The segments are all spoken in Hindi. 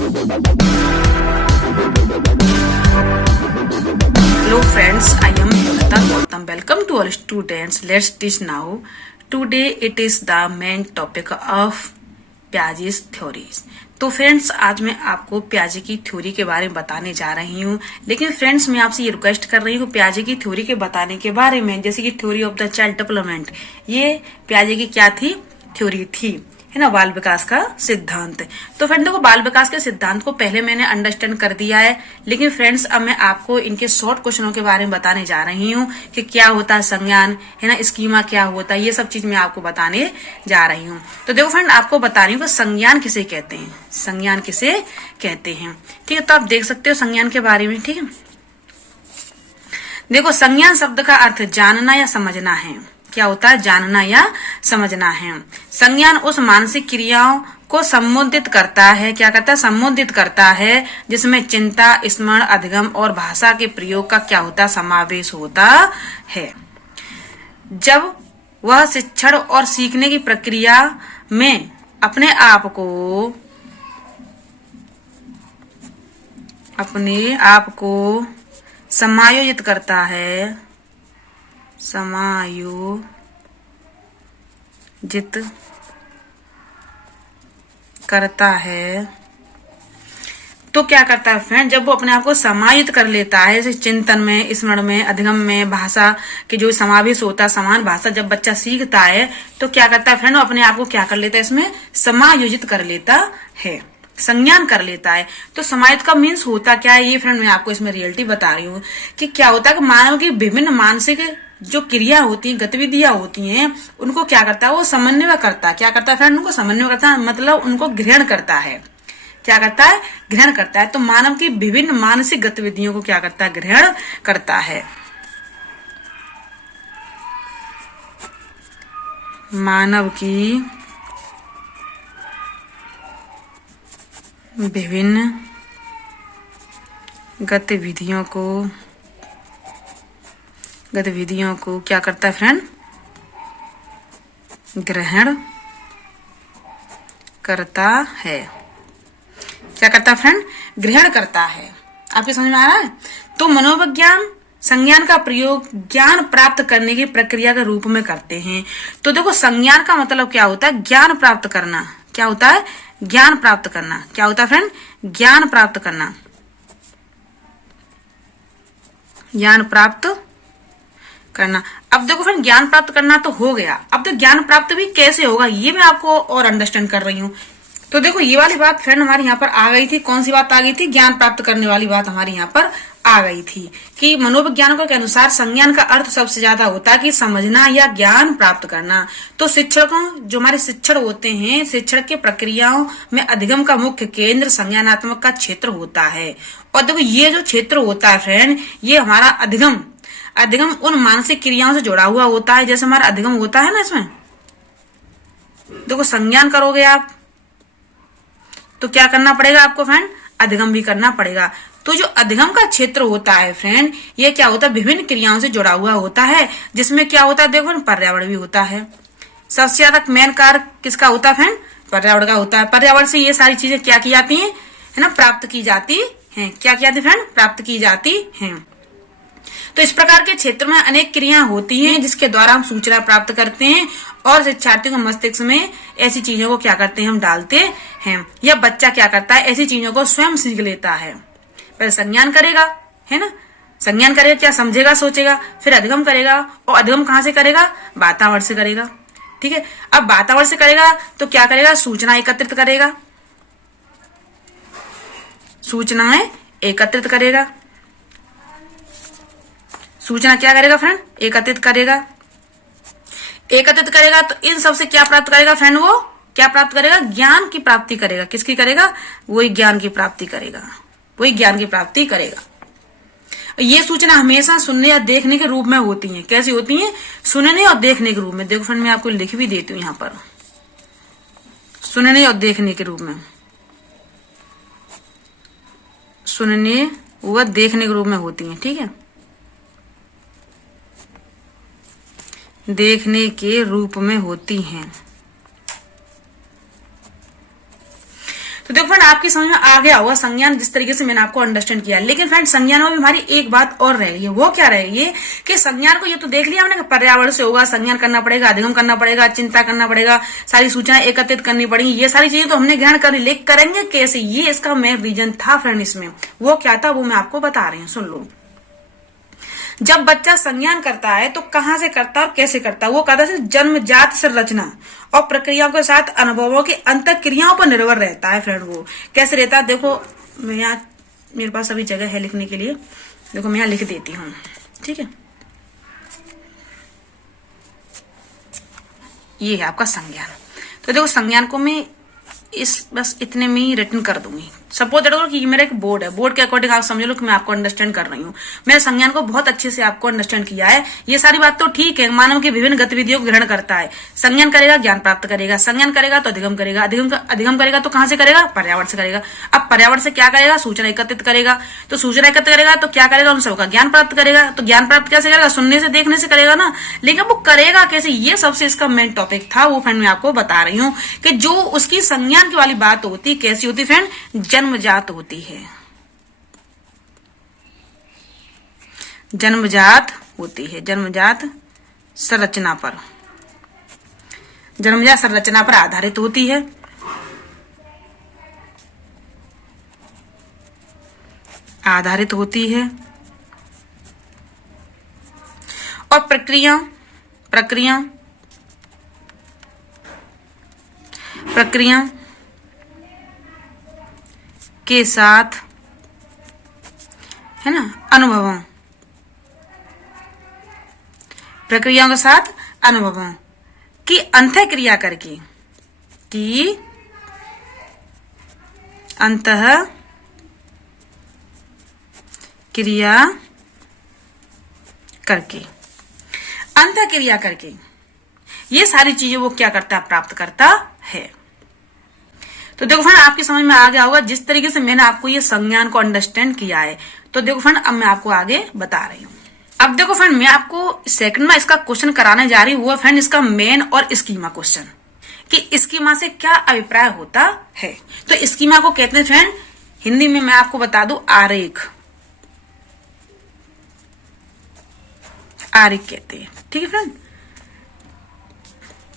Hello friends, I am Yunita Gautam. Welcome to all students. Let's teach now. Today it is the main topic of Piaget's theories. तो फ्रेंड्स आज मैं आपको पियाजे की थ्योरी के बारे में बताने जा रही हूँ। लेकिन फ्रेंड्स मैं आपसे ये रिक्वेस्ट कर रही हूँ पियाजे की थ्योरी के बताने के बारे में, जैसे कि theory of the child development, ये पियाजे की क्या थी? थ्योरी थी, है ना, बाल विकास का सिद्धांत। तो फ्रेंड देखो, बाल विकास के सिद्धांत को पहले मैंने अंडरस्टैंड कर दिया है, लेकिन फ्रेंड्स अब मैं आपको इनके शॉर्ट क्वेश्चनों के बारे में बताने जा रही हूँ कि क्या होता है संज्ञान, है ना, स्कीमा क्या होता है, ये सब चीज मैं आपको बताने जा रही हूँ। तो देखो फ्रेंड, आपको बता रही हूँ कि संज्ञान किसे कहते हैं, संज्ञान किसे कहते हैं। ठीक है, तो आप देख सकते हो संज्ञान के बारे में। ठीक है, देखो संज्ञान शब्द का अर्थ जानना या समझना है। क्या होता है? जानना या समझना है। संज्ञान उस मानसिक क्रियाओं को संबोधित करता है, क्या करता है? संबोधित करता है, जिसमें चिंता, स्मरण, अधिगम और भाषा के प्रयोग का क्या होता है? समावेश होता है। जब वह शिक्षण और सीखने की प्रक्रिया में अपने आप को समायोजित करता है, समायोजित करता है, तो क्या करता है फ्रेंड? जब वो अपने आप को समायोजित कर लेता है, जैसे चिंतन में, स्मरण में, अधिगम में, भाषा के जो समावेश होता है, समान भाषा जब बच्चा सीखता है तो क्या करता है फ्रेंड? वो अपने आप को क्या कर लेता है? इसमें समायोजित कर लेता है, संज्ञान कर लेता है। तो समायोजित का मीन्स होता क्या है, ये फ्रेंड मैं आपको इसमें रियलिटी बता रही हूँ कि क्या होता है कि मानव की विभिन्न मानसिक जो क्रिया होती हैं, गतिविधियां होती हैं, उनको क्या करता है? वो समन्वय करता है। क्या करता है फ्रेंड? उनको समन्वय करता है, मतलब उनको ग्रहण करता है। क्या करता है? ग्रहण करता है। तो मानव की विभिन्न मानसिक गतिविधियों को क्या करता है? ग्रहण करता है। मानव की विभिन्न गतिविधियों को क्या करता है फ्रेंड? ग्रहण करता है। क्या करता है फ्रेंड? ग्रहण करता है। आपके समझ में आ रहा है? तो मनोविज्ञान संज्ञान का प्रयोग ज्ञान प्राप्त करने की प्रक्रिया के रूप में करते हैं। तो देखो, संज्ञान का मतलब क्या होता है? ज्ञान प्राप्त करना। क्या होता है? ज्ञान प्राप्त करना। क्या होता है फ्रेंड? ज्ञान प्राप्त करना। ज्ञान प्राप्त करना। अब देखो फ्रेंड, ज्ञान प्राप्त करना तो हो गया, अब तो ज्ञान प्राप्त भी कैसे होगा ये मैं आपको और अंडरस्टैंड कर रही हूँ। तो देखो, ये वाली बात फ्रेंड हमारे यहाँ पर आ गई थी। कौन सी बात आ गई थी? ज्ञान प्राप्त करने वाली बात हमारे यहाँ पर आ गई थी कि मनोवैज्ञानिकों के अनुसार संज्ञान का अर्थ सबसे ज्यादा होता है कि समझना या ज्ञान प्राप्त करना। तो शिक्षकों, जो हमारे शिक्षण होते हैं, शिक्षण के प्रक्रियाओं में अधिगम का मुख्य केंद्र संज्ञानात्मक का क्षेत्र होता है। और देखो, ये जो क्षेत्र होता है फ्रेंड, ये हमारा अधिगम उन मानसिक क्रियाओं से जुड़ा हुआ होता है। जैसे हमारा अधिगम होता है ना, इसमें देखो संज्ञान करोगे आप तो क्या करना पड़ेगा आपको फ्रेंड? अधिगम भी करना पड़ेगा। तो जो अधिगम का क्षेत्र होता है फ्रेंड, ये क्या होता है? विभिन्न क्रियाओं से जुड़ा हुआ होता है, जिसमें क्या होता है? देखो, पर्यावरण भी होता है। सबसे ज्यादा मेन कार्य किसका होता है फ्रेंड? पर्यावरण का होता है। पर्यावरण से ये सारी चीजें क्या की जाती है ना, प्राप्त की जाती है। क्या की जाती फ्रेंड? प्राप्त की जाती है। तो इस प्रकार के क्षेत्र में अनेक क्रियाएं होती हैं, जिसके द्वारा हम सूचना प्राप्त करते हैं और शिक्षार्थियों के मस्तिष्क में ऐसी चीजों को क्या करते हैं? हम डालते हैं। या बच्चा क्या करता है? ऐसी चीजों को स्वयं सीख लेता है। पहले संज्ञान करेगा, है ना, संज्ञान करेगा, क्या समझेगा, सोचेगा, फिर अधिगम करेगा। और अधिगम कहाँ से करेगा? वातावरण से करेगा। ठीक है, अब वातावरण से करेगा तो क्या करेगा? सूचना एकत्रित करेगा। सूचनाएं एकत्रित करेगा। सूचना क्या करेगा फ्रेंड? एकत्रित करेगा। एकत्रित करेगा तो इन सबसे क्या प्राप्त करेगा फ्रेंड? वो क्या प्राप्त करेगा? ज्ञान की प्राप्ति करेगा। किसकी करेगा? वही ज्ञान की प्राप्ति करेगा। वही ज्ञान की प्राप्ति करेगा। ये सूचना हमेशा सुनने या देखने के रूप में होती है। कैसी होती है? सुनने और देखने के रूप में। देखो फ्रेंड, मैं आपको लिख भी देती हूँ यहाँ पर, सुनने और देखने के रूप में। सुनने व देखने के रूप में होती है। ठीक है, देखने के रूप में होती हैं। तो देखो फ्रेंड आपकी समझ में आ गया होगा संज्ञान जिस तरीके से मैंने आपको अंडरस्टैंड किया। लेकिन फ्रेंड संज्ञान में भी हमारी एक बात और रह गई है, वो क्या रह गई है कि संज्ञान को ये तो देख लिया हमने कि पर्यावरण से होगा, संज्ञान करना पड़ेगा, अधिगम करना पड़ेगा, चिंता करना पड़ेगा, सारी सूचनाएं एकत्रित करनी पड़ेगी, ये सारी चीजें तो हमने ग्रहण कर ली। लेकिन करेंगे कैसे, ये इसका मेन रीजन था फ्रेंड। इसमें वो क्या था वो मैं आपको बता रही हूँ, सुन लो। जब बच्चा संज्ञान करता है तो कहां से करता है और कैसे करता है, वो कहता है जन्मजात संरचना और प्रक्रियाओं के साथ अनुभवों की अंतः क्रियाओं पर निर्भर रहता है फ्रेंड। वो कैसे रहता है, देखो मैं यहाँ, मेरे पास अभी जगह है लिखने के लिए, देखो मैं यहाँ लिख देती हूँ, ठीक है। ये है आपका संज्ञान। तो देखो संज्ञान को मैं बस इतने में ही रिटर्न कर दूंगी। सपोज करो कि ये मेरा एक बोर्ड है, बोर्ड के अकॉर्डिंग आप समझ लो कि मैं आपको अंडरस्टैंड कर रही हूँ। मैंने संज्ञान को बहुत अच्छे से आपको अंडरस्टैंड किया है। ये सारी बात तो ठीक है, मानव की विभिन्न गतिविधियों को ग्रहण करता है। संज्ञान करेगा ज्ञान प्राप्त करेगा, संज्ञान करेगा तो अधिगम करेगा, अधिगम करेगा तो कहां से करेगा, पर्यावरण से करेगा। अब पर्यावरण से क्या करेगा, सूचना एकत्रित करेगा, तो सूचना एकत्रित करेगा तो क्या करेगा, उन सबका ज्ञान प्राप्त करेगा। तो ज्ञान प्राप्त कैसे करेगा, सुनने से देखने से करेगा ना। लेकिन वो करेगा कैसे, ये सबसे इसका मेन टॉपिक था। वो फ्रेंड मैं आपको बता रही हूँ कि जो उसकी संज्ञान की वाली बात होती कैसी होती फ्रेंड, जन्मजात होती है, जन्मजात होती है, जन्मजात संरचना पर, जन्मजात संरचना पर आधारित होती है। आधारित होती है और प्रक्रिया के साथ, है ना, अनुभवों, प्रक्रियाओं के साथ अनुभवों की अंतःक्रिया करके, की अंतः क्रिया करके, अंतःक्रिया करके ये सारी चीजें वो क्या करता है, प्राप्त करता है। तो देखो फ्रेंड आपकी समझ में आ गया होगा जिस तरीके से मैंने आपको ये संज्ञान को अंडरस्टैंड किया है। तो देखो फ्रेंड अब मैं आपको आगे बता रही हूँ। अब देखो फ्रेंड मैं आपको सेकंड में इसका क्वेश्चन कराने जा रही हूँ, वो फ्रेंड इसका मेन और स्कीमा क्वेश्चन, कि स्कीमा से क्या अभिप्राय होता है। तो स्कीमा को कहते हैं फ्रेंड, हिंदी में मैं आपको बता दूं, आरेख, आरेख कहते हैं, ठीक है फ्रेंड।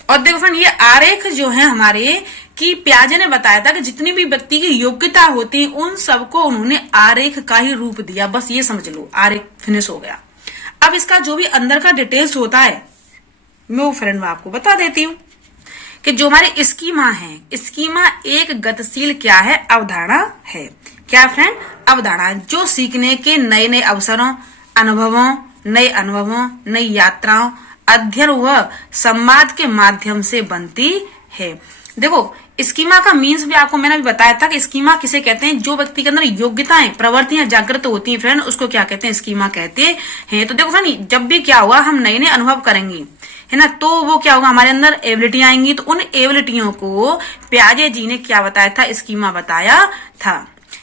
और देखो फ्रेंड ये आरेख जो है हमारे, कि प्याजे ने बताया था कि जितनी भी व्यक्ति की योग्यता होती है उन सबको उन्होंने आरेख का ही रूप दिया। बस ये समझ लो, आरेख फिनिश हो गया। अब इसका जो भी अंदर का डिटेल्स होता है मैं वो फ्रेंड में आपको बता देती हूँ कि जो हमारे स्कीमा है, स्कीमा एक गतिशील क्या है, अवधारणा है। क्या फ्रेंड, अवधारणा जो सीखने के नए नए अवसरों, अनुभवों, नए अनुभवों, नई यात्राओं, अध्ययन व संवाद के माध्यम से बनती है। देखो स्कीमा का मीन्स भी आपको मैंने भी बताया था कि स्कीमा किसे कहते हैं, जो व्यक्ति के अंदर योग्यताएं, प्रवृत्तियां जागृत होती हैं फ्रेंड, उसको क्या कहते हैं, स्कीमा कहते हैं। तो देखो फ्रेंड जब भी क्या हुआ, हम नए नए अनुभव करेंगे, है ना, तो वो क्या होगा, हमारे अंदर एबिलिटी आएंगी। तो उन एबिलिटियों को प्याजे जी ने क्या बताया था, स्कीमा बताया था।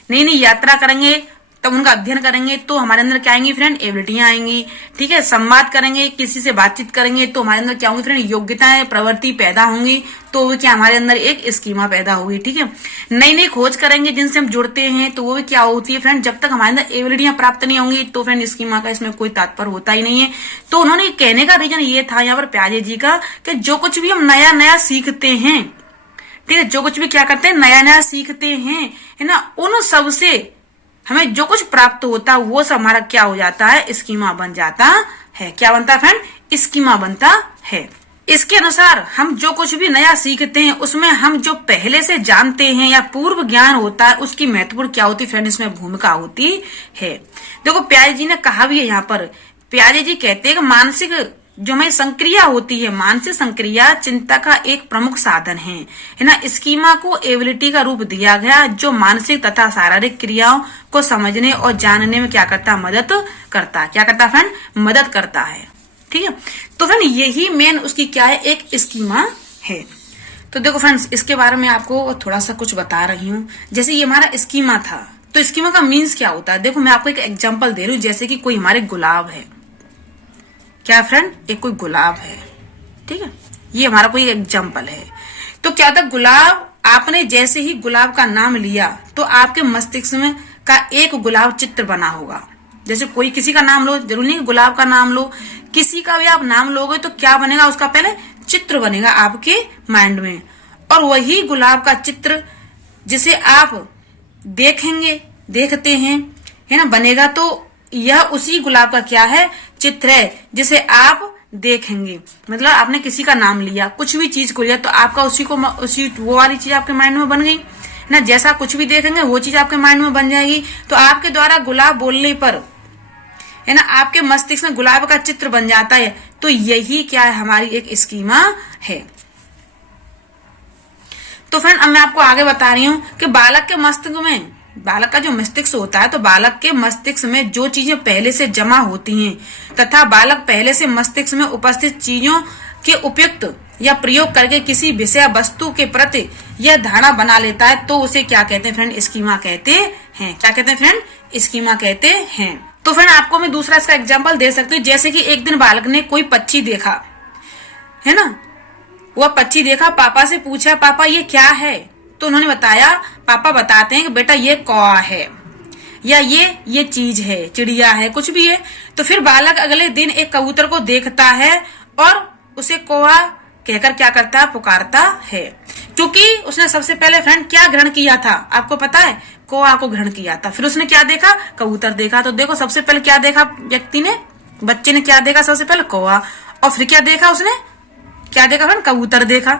नई नई यात्रा करेंगे तब उनका अध्ययन करेंगे तो हमारे अंदर क्या आएंगी फ्रेंड, एबिलिटियां आएंगी, ठीक है। संवाद करेंगे, किसी से बातचीत करेंगे तो हमारे अंदर क्या होंगी फ्रेंड, योग्यताएं, प्रवृत्ति पैदा होंगी, तो वो क्या हमारे अंदर एक स्कीमा पैदा होगी, ठीक है। नई नई खोज करेंगे जिनसे हम जुड़ते हैं तो वो भी क्या होती है फ्रेंड, जब तक हमारे अंदर एबिलिटियां प्राप्त नहीं होंगी तो फ्रेंड स्कीमा का इसमें कोई तात्पर्य होता ही नहीं है। तो उन्होंने कहने का रीजन ये था यहाँ पर प्याजे जी का, कि जो कुछ भी हम नया नया सीखते हैं, ठीक है, जो कुछ भी क्या करते हैं, नया नया सीखते हैं, है ना, उन सब से हमें जो कुछ प्राप्त होता है वो सब हमारा क्या हो जाता है, स्कीमा बन जाता है। क्या बनता है फ्रेंड, स्कीमा बनता है। इसके अनुसार हम जो कुछ भी नया सीखते हैं उसमें हम जो पहले से जानते हैं या पूर्व ज्ञान होता है उसकी महत्वपूर्ण क्या होती है फ्रेंड, इसमें भूमिका होती है। देखो प्याजे जी ने कहा भी है यहाँ पर, प्याजे जी कहते हैं कि मानसिक जो हमारी संक्रिया होती है, मानसिक संक्रिया चिंता का एक प्रमुख साधन है ना। स्कीमा को एबिलिटी का रूप दिया गया जो मानसिक तथा शारीरिक क्रियाओं को समझने और जानने में क्या करता है, मदद करता है। क्या करता है फ्रेंड, मदद करता है, ठीक है। तो फ्रेंड यही मेन उसकी क्या है, एक स्कीमा है। तो देखो फ्रेंड्स इसके बारे में आपको थोड़ा सा कुछ बता रही हूँ। जैसे ये हमारा स्कीमा था, तो स्कीमा का मीन्स क्या होता है, देखो मैं आपको एक एग्जाम्पल दे रही हूँ। जैसे कि कोई हमारे गुलाब है, क्या फ्रेंड, एक कोई गुलाब है, ठीक है, ये हमारा कोई एग्जाम्पल है। तो क्या था, गुलाब आपने जैसे ही गुलाब का नाम लिया तो आपके मस्तिष्क में का एक गुलाब चित्र बना होगा। जैसे कोई किसी का नाम लो, जरूरी नहीं गुलाब का नाम लो, किसी का भी आप नाम लोगे तो क्या बनेगा, उसका पहले चित्र बनेगा आपके माइंड में। और वही गुलाब का चित्र जिसे आप देखेंगे, देखते हैं, है ना, बनेगा। तो यह उसी गुलाब का क्या है, चित्र है जिसे आप देखेंगे। मतलब आपने किसी का नाम लिया, कुछ भी चीज को लिया तो आपका उसी वो वाली चीज आपके माइंड में बन गई ना। जैसा कुछ भी देखेंगे वो चीज आपके माइंड में बन जाएगी। तो आपके द्वारा गुलाब बोलने पर, है ना, आपके मस्तिष्क में गुलाब का चित्र बन जाता है। तो यही क्या है, हमारी एक स्कीमा है। तो फ्रेंड अब मैं आपको आगे बता रही हूँ कि बालक के मस्तिष्क में, बालक का जो मस्तिष्क होता है, तो बालक के मस्तिष्क में जो चीजें पहले से जमा होती हैं तथा बालक पहले से मस्तिष्क में उपस्थित चीजों के उपयुक्त या प्रयोग करके किसी विषय वस्तु के प्रति यह धारणा बना लेता है, तो उसे क्या कहते हैं फ्रेंड, स्कीमा कहते हैं। क्या कहते हैं फ्रेंड, स्कीमा कहते हैं। तो फ्रेंड आपको मैं दूसरा इसका एग्जाम्पल दे सकती हूँ। जैसे कि एक दिन बालक ने कोई पक्षी देखा, है ना, वह पक्षी देखा, पापा से पूछा पापा ये क्या है, तो उन्होंने बताया, पापा बताते हैं कि बेटा ये कौवा है, या ये चीज है, चिड़िया है, कुछ भी है। तो फिर बालक अगले दिन एक कबूतर को देखता है और उसे कौवा कहकर क्या करता है, पुकारता है। क्योंकि उसने सबसे पहले फ्रेंड क्या ग्रहण किया था, आपको पता है, कौवा को ग्रहण किया था। फिर उसने क्या देखा, कबूतर देखा। तो देखो सबसे पहले क्या देखा व्यक्ति ने, बच्चे ने क्या देखा, सबसे पहले कौवा, और फिर क्या देखा उसने, क्या देखा फ्रेंड, कबूतर देखा,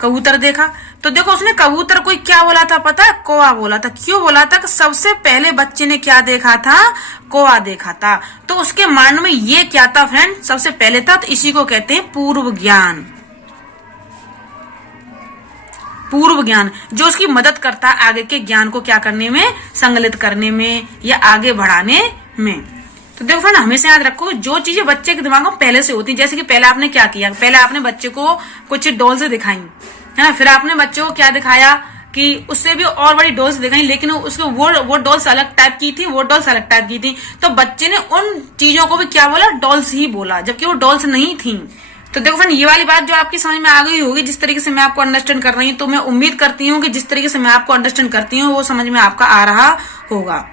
कबूतर देखा। तो देखो उसने कबूतर को क्या बोला था पता है, कौवा बोला था। क्यों बोला था, कि सबसे पहले बच्चे ने क्या देखा था, कौवा देखा था। तो उसके माइंड में ये क्या था फ्रेंड, सबसे पहले था। तो इसी को कहते हैं पूर्व ज्ञान। पूर्व ज्ञान जो उसकी मदद करता है आगे के ज्ञान को क्या करने में, संकलित करने में या आगे बढ़ाने में। तो देखो फ्रेंड हमेशा याद रखो, जो चीजें बच्चे के दिमाग में पहले से होती, जैसे कि पहले आपने क्या किया, पहले आपने बच्चे को कुछ डॉल्स दिखाई, है ना, फिर आपने बच्चे को क्या दिखाया कि उससे भी और बड़ी डॉल्स दिखाई, लेकिन उसको वो डॉल्स अलग टाइप की थी, वो डॉल्स अलग टाइप की थी। तो बच्चे ने उन चीजों को भी क्या बोला, डॉल्स ही बोला, जबकि वो डॉल्स नहीं थी। तो देखो फ्रेंड ये वाली बात जो आपकी समझ में आ गई होगी, जिस तरीके से मैं आपको अंडरस्टैंड कर रही हूँ, तो मैं उम्मीद करती हूँ कि जिस तरीके से मैं आपको अंडरस्टैंड करती हूँ वो समझ में आपका आ रहा होगा,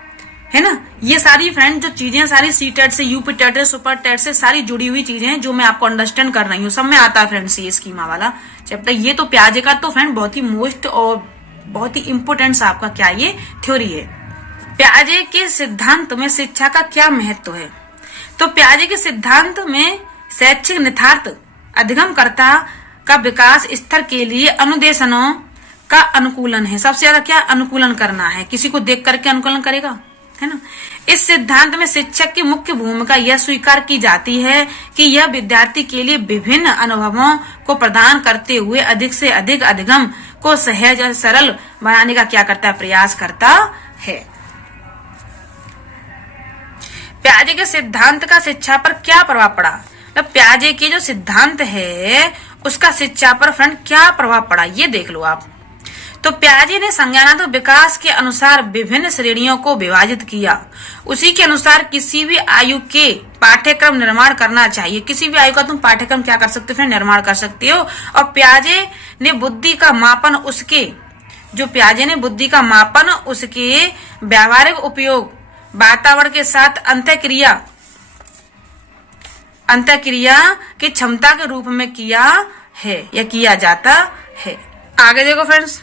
है ना। ये सारी फ्रेंड जो चीजें सारी सी टेट से, यूपी टेट से, सुपर टेट से सारी जुड़ी हुई चीजें हैं जो मैं आपको अंडरस्टैंड कर रही हूँ, सब में आता है फ्रेंड्स ये स्कीमा वाला चैप्टर। ये तो प्याजे का तो फ्रेंड बहुत ही मोस्ट और बहुत ही इंपोर्टेंट आपका क्या ये थ्योरी है। प्याजे के सिद्धांत में शिक्षा का क्या महत्व है। तो प्याजे के सिद्धांत में शैक्षिक नितार्थ अधिगमकर्ता का विकास स्तर के लिए अनुदेशनों का अनुकूलन है। सबसे ज्यादा क्या अनुकूलन करना है, किसी को देख करके अनुकूलन करेगा, है ना। इस सिद्धांत में शिक्षक की मुख्य भूमिका यह स्वीकार की जाती है कि यह विद्यार्थी के लिए विभिन्न अनुभवों को प्रदान करते हुए अधिक से अधिक अधिगम को सहज और सरल बनाने का क्या करता है, प्रयास करता है। प्याजे के सिद्धांत का शिक्षा पर क्या प्रभाव पड़ा। तो प्याजे के जो सिद्धांत है उसका शिक्षा पर फ्रेंड क्या प्रभाव पड़ा, ये देख लो आप। तो प्याजे ने संज्ञानात्मक विकास के अनुसार विभिन्न श्रेणियों को विभाजित किया। उसी के अनुसार किसी भी आयु के पाठ्यक्रम निर्माण करना चाहिए। किसी भी आयु का तुम पाठ्यक्रम क्या कर सकते हो फ्रेंड, निर्माण कर सकते हो। और प्याजे ने बुद्धि का मापन उसके, जो प्याजे ने बुद्धि का मापन उसके व्यावहारिक उपयोग वातावरण के साथ अंतःक्रिया की क्षमता के रूप में किया है या किया जाता है। आगे देखो फ्रेंड्स,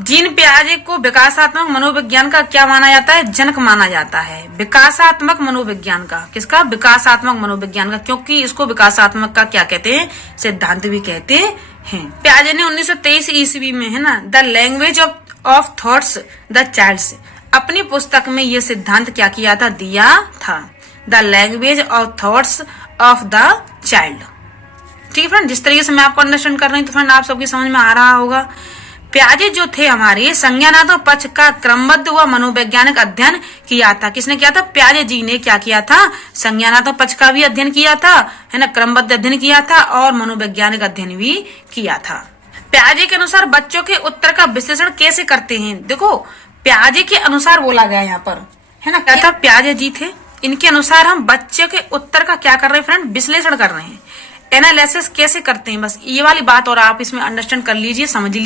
जीन प्याजे को विकासात्मक मनोविज्ञान का क्या माना जाता है, जनक माना जाता है। विकासात्मक मनोविज्ञान का, किसका, विकासात्मक मनोविज्ञान का, क्योंकि इसको विकासात्मक का क्या कहते हैं, सिद्धांत भी कहते हैं। प्याजे ने 1923 ईस्वी में, है ना, the language of thoughts the child's, अपनी पुस्तक में ये सिद्धांत क्या किया था, दिया था, the language of thoughts of the child. ठीक है फ्रेंड, जिस तरीके से मैं आपको अंडरस्टैंड कर रही हूँ तो फ्रेंड आप सबकी समझ में आ रहा होगा। प्याजे जो थे हमारे संज्ञानात्मक पक्ष का क्रमबद्ध व मनोवैज्ञानिक अध्ययन किया था। किसने किया था, प्याजे जी ने क्या किया था, संज्ञानात्मक पक्ष का भी अध्ययन किया था, है ना, क्रमबद्ध अध्ययन किया था और मनोवैज्ञानिक अध्ययन भी किया था। प्याजे के अनुसार बच्चों के उत्तर का विश्लेषण कैसे करते हैं। देखो प्याजे के अनुसार बोला गया यहाँ पर, है ना, क्या था, प्याजे जी थे, इनके अनुसार हम बच्चे के उत्तर का क्या कर रहे हैं फ्रेंड, विश्लेषण कर रहे हैं। एनालिसिस कैसे करते हैं, बस ये वाली बात और आप इसमें अंडरस्टैंड कर लीजिए, समझ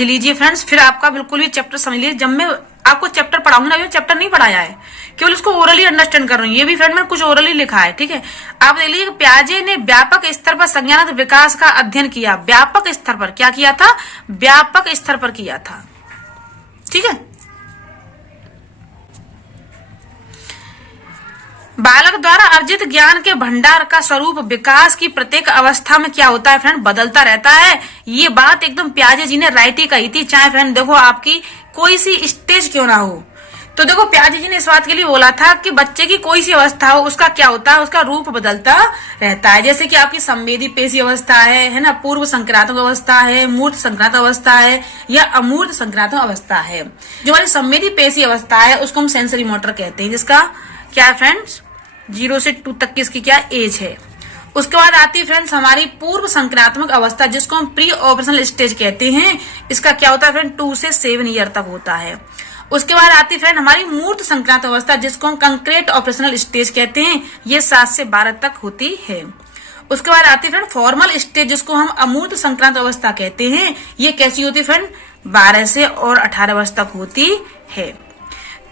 लीजिए फ्रेंड्स, फिर आपका बिल्कुल भी चैप्टर समझ लीजिए। जब मैं आपको चैप्टर पढ़ाऊंगी ना, अभी चैप्टर नहीं पढ़ाया है, केवल उसको ओरली अंडरस्टैंड कर रही हूँ। ये भी फ्रेंड मैंने कुछ ओरली लिखा है, ठीक है। आप देख लीजिए, पियाजे ने व्यापक स्तर पर संज्ञानात्मक विकास का अध्ययन किया। व्यापक स्तर पर क्या किया था? व्यापक स्तर पर किया था, ठीक है। बालक द्वारा अर्जित ज्ञान के भंडार का स्वरूप विकास की प्रत्येक अवस्था में क्या होता है फ्रेंड? बदलता रहता है। ये बात एकदम पियाजे जी ने राइट ही कही थी, चाहे फ्रेंड देखो आपकी कोई सी स्टेज क्यों ना हो। तो देखो पियाजे जी ने इस बात के लिए बोला था कि बच्चे की कोई सी अवस्था हो, उसका क्या होता है, उसका रूप बदलता रहता है। जैसे कि आपकी संवेदी पेशी अवस्था है ना, पूर्व संक्रात्मक अवस्था है, मूर्त संक्रांत अवस्था है या अमूर्त संक्रात्मक अवस्था है। जो हमारी संवेदी पेशी अवस्था है उसको हम सेंसरी मोटर कहते हैं, जिसका क्या फ्रेंड्स 0 से 2 तक की इसकी क्या एज है। उसके बाद आती है फ्रेंड्स हमारी पूर्व संक्रात्मक अवस्था, जिसको हम प्री ऑपरेशनल स्टेज कहते हैं। इसका क्या होता है फ्रेंड 2 से 7 ईयर तक होता है। उसके बाद आती है फ्रेंड हमारी मूर्त संक्रांत अवस्था, जिसको हम कंक्रीट ऑपरेशनल स्टेज कहते हैं। ये 7 से 12 तक होती है। उसके बाद आती है फ्रेंड फॉर्मल स्टेज, जिसको हम अमूर्त संक्रांत अवस्था कहते हैं। ये कैसी होती है फ्रेंड 12 से और 18 वर्ष तक होती है।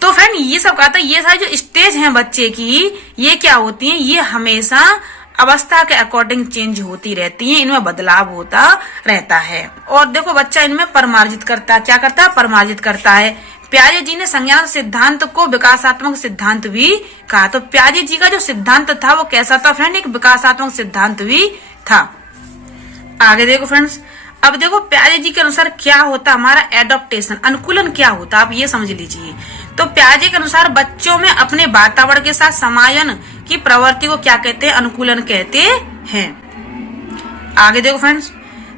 तो फ्रेंड ये सब कहा था, ये सारी जो स्टेज हैं बच्चे की, ये क्या होती हैं, ये हमेशा अवस्था के अकॉर्डिंग चेंज होती रहती हैं, इनमें बदलाव होता रहता है। और देखो बच्चा इनमें परमार्जित करता है, क्या करता है? परमार्जित करता है। पियाजे जी ने संज्ञान सिद्धांत को विकासात्मक सिद्धांत भी कहा। तो पियाजे जी का जो सिद्धांत था वो कैसा था फ्रेंड? एक विकासात्मक सिद्धांत भी था। आगे देखो फ्रेंड्स, अब देखो पियाजे जी के अनुसार क्या होता हमारा एडॉप्टेशन, अनुकूलन क्या होता, आप ये समझ लीजिए। तो पियाजे के अनुसार बच्चों में अपने वातावरण के साथ समायन की प्रवृत्ति को क्या कहते हैं? अनुकूलन कहते हैं। आगे देखो फ्रेंड्स,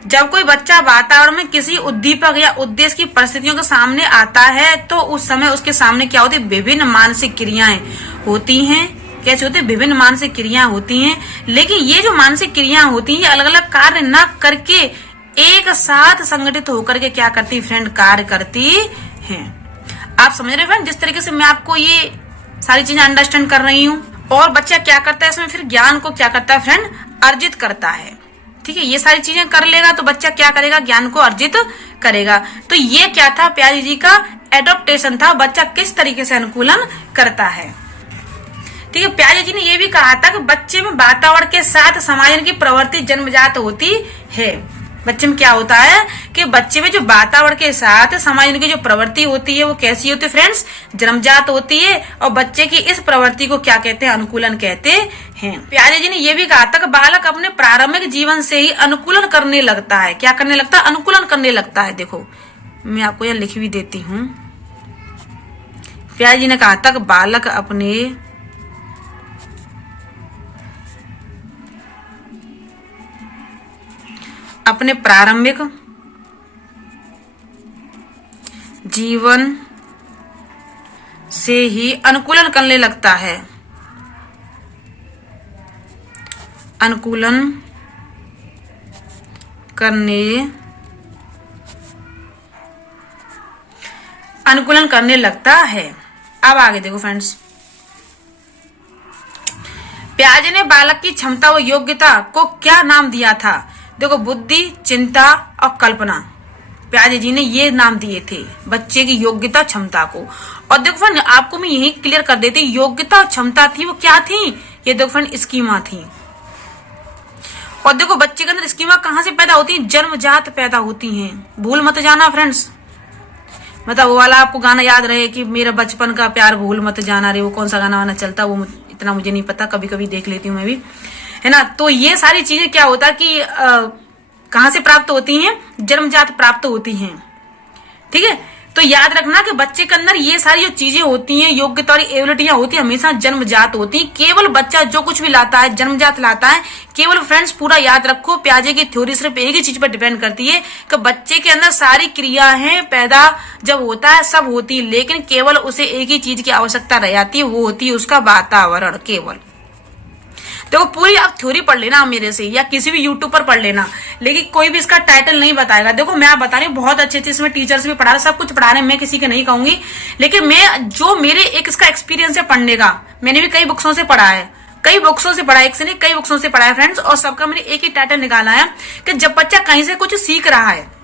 जब कोई बच्चा वातावरण में किसी उद्दीपक या उद्देश्य की परिस्थितियों के सामने आता है तो उस समय उसके सामने क्या होती है? विभिन्न मानसिक क्रियाएं होती हैं। कैसे होते हैं? विभिन्न मानसिक क्रियाएं होती हैं। लेकिन ये जो मानसिक क्रियाएं होती हैं, ये अलग अलग कार्य न करके एक साथ संगठित होकर के क्या करती फ्रेंड? कार्य करती हैं। आप समझ रहे फ्रेंड, जिस तरीके से मैं आपको ये सारी चीजें अंडरस्टैंड कर रही हूँ। और बच्चा क्या करता है इसमें? फिर ज्ञान को क्या करता है फ्रेंड? अर्जित करता है, ठीक है। ये सारी चीजें कर लेगा तो बच्चा क्या करेगा? ज्ञान को अर्जित करेगा। तो ये क्या था? पियाजे जी का एडॉप्टेशन था, बच्चा किस तरीके से अनुकूलन करता है, ठीक है। पियाजे जी ने यह भी कहा था कि बच्चे में वातावरण के साथ समायन की प्रवृत्ति जन्मजात होती है। बच्चे में क्या होता है कि बच्चे में जो वातावरण के साथ समायन की जो प्रवृत्ति होती है वो कैसी होती है फ्रेंड्स? जन्मजात होती है। और बच्चे की इस प्रवृत्ति को क्या कहते हैं? अनुकूलन कहते हैं। पियाजे जी ने यह भी कहा था कि बालक अपने प्रारंभिक जीवन से ही अनुकूलन करने लगता है। क्या करने लगता है? अनुकूलन करने लगता है। देखो मैं आपको यह लिख भी देती हूँ। पियाजे जी ने कहा था कि बालक अपने प्रारंभिक जीवन से ही अनुकूलन करने लगता है। अनुकूलन करने लगता है। अब आगे देखो फ्रेंड्स, पियाजे ने बालक की क्षमता व योग्यता को क्या नाम दिया था? देखो बुद्धि, चिंता और कल्पना। पियाजे जी ने ये नाम दिए थे बच्चे की योग्यता क्षमता को। और देखो फ्रेंड आपको मैं यही क्लियर कर देती, योग्यता और क्षमता थी वो क्या थी? ये देखो फ्रेंड स्कीमा थी। और देखो बच्चे के अंदर स्कीमा कहाँ से पैदा होती है? जन्मजात पैदा होती हैं। भूल मत जाना फ्रेंड्स। मतलब वो वाला आपको गाना याद रहे कि मेरा बचपन का प्यार भूल मत जाना रे, वो कौन सा गाना वाना चलता वो इतना मुझे नहीं पता, कभी कभी देख लेती हूँ मैं भी, है ना। तो ये सारी चीजें क्या होता कि कहाँ से प्राप्त होती हैं? जन्मजात प्राप्त होती हैं, ठीक है। तो याद रखना कि बच्चे के अंदर ये सारी जो चीजें होती हैं, योग्यता और एबिलिटियां होती हैं, हमेशा जन्मजात होती हैं। केवल बच्चा जो कुछ भी लाता है जन्मजात लाता है। केवल फ्रेंड्स पूरा याद रखो, पियाजे की थ्योरी सिर्फ एक ही चीज पर डिपेंड करती है कि बच्चे के अंदर सारी क्रियाएं पैदा जब होता है सब होती है, लेकिन केवल उसे एक ही चीज की आवश्यकता रह जाती है, वो होती है उसका वातावरण। केवल देखो पूरी आप थ्योरी पढ़ लेना मेरे से या किसी भी यूट्यूब पर पढ़ लेना, लेकिन कोई भी इसका टाइटल नहीं बताएगा। देखो मैं आप बता रही हूँ बहुत अच्छे इसमें टीचर्स भी पढ़ा रहे, सब कुछ पढ़ा रहे हैं, मैं किसी के नहीं कहूंगी। लेकिन मैं जो मेरे एक इसका एक्सपीरियंस है पढ़ने का, मैंने भी कई बुक्सों से पढ़ा है, कई बुक्सों से पढ़ा, एक से नहीं कई बुक्सों से पढ़ा है फ्रेंड्स, और सबका मैंने एक ही टाइटल निकाला है कि जब बच्चा कहीं से कुछ सीख रहा है,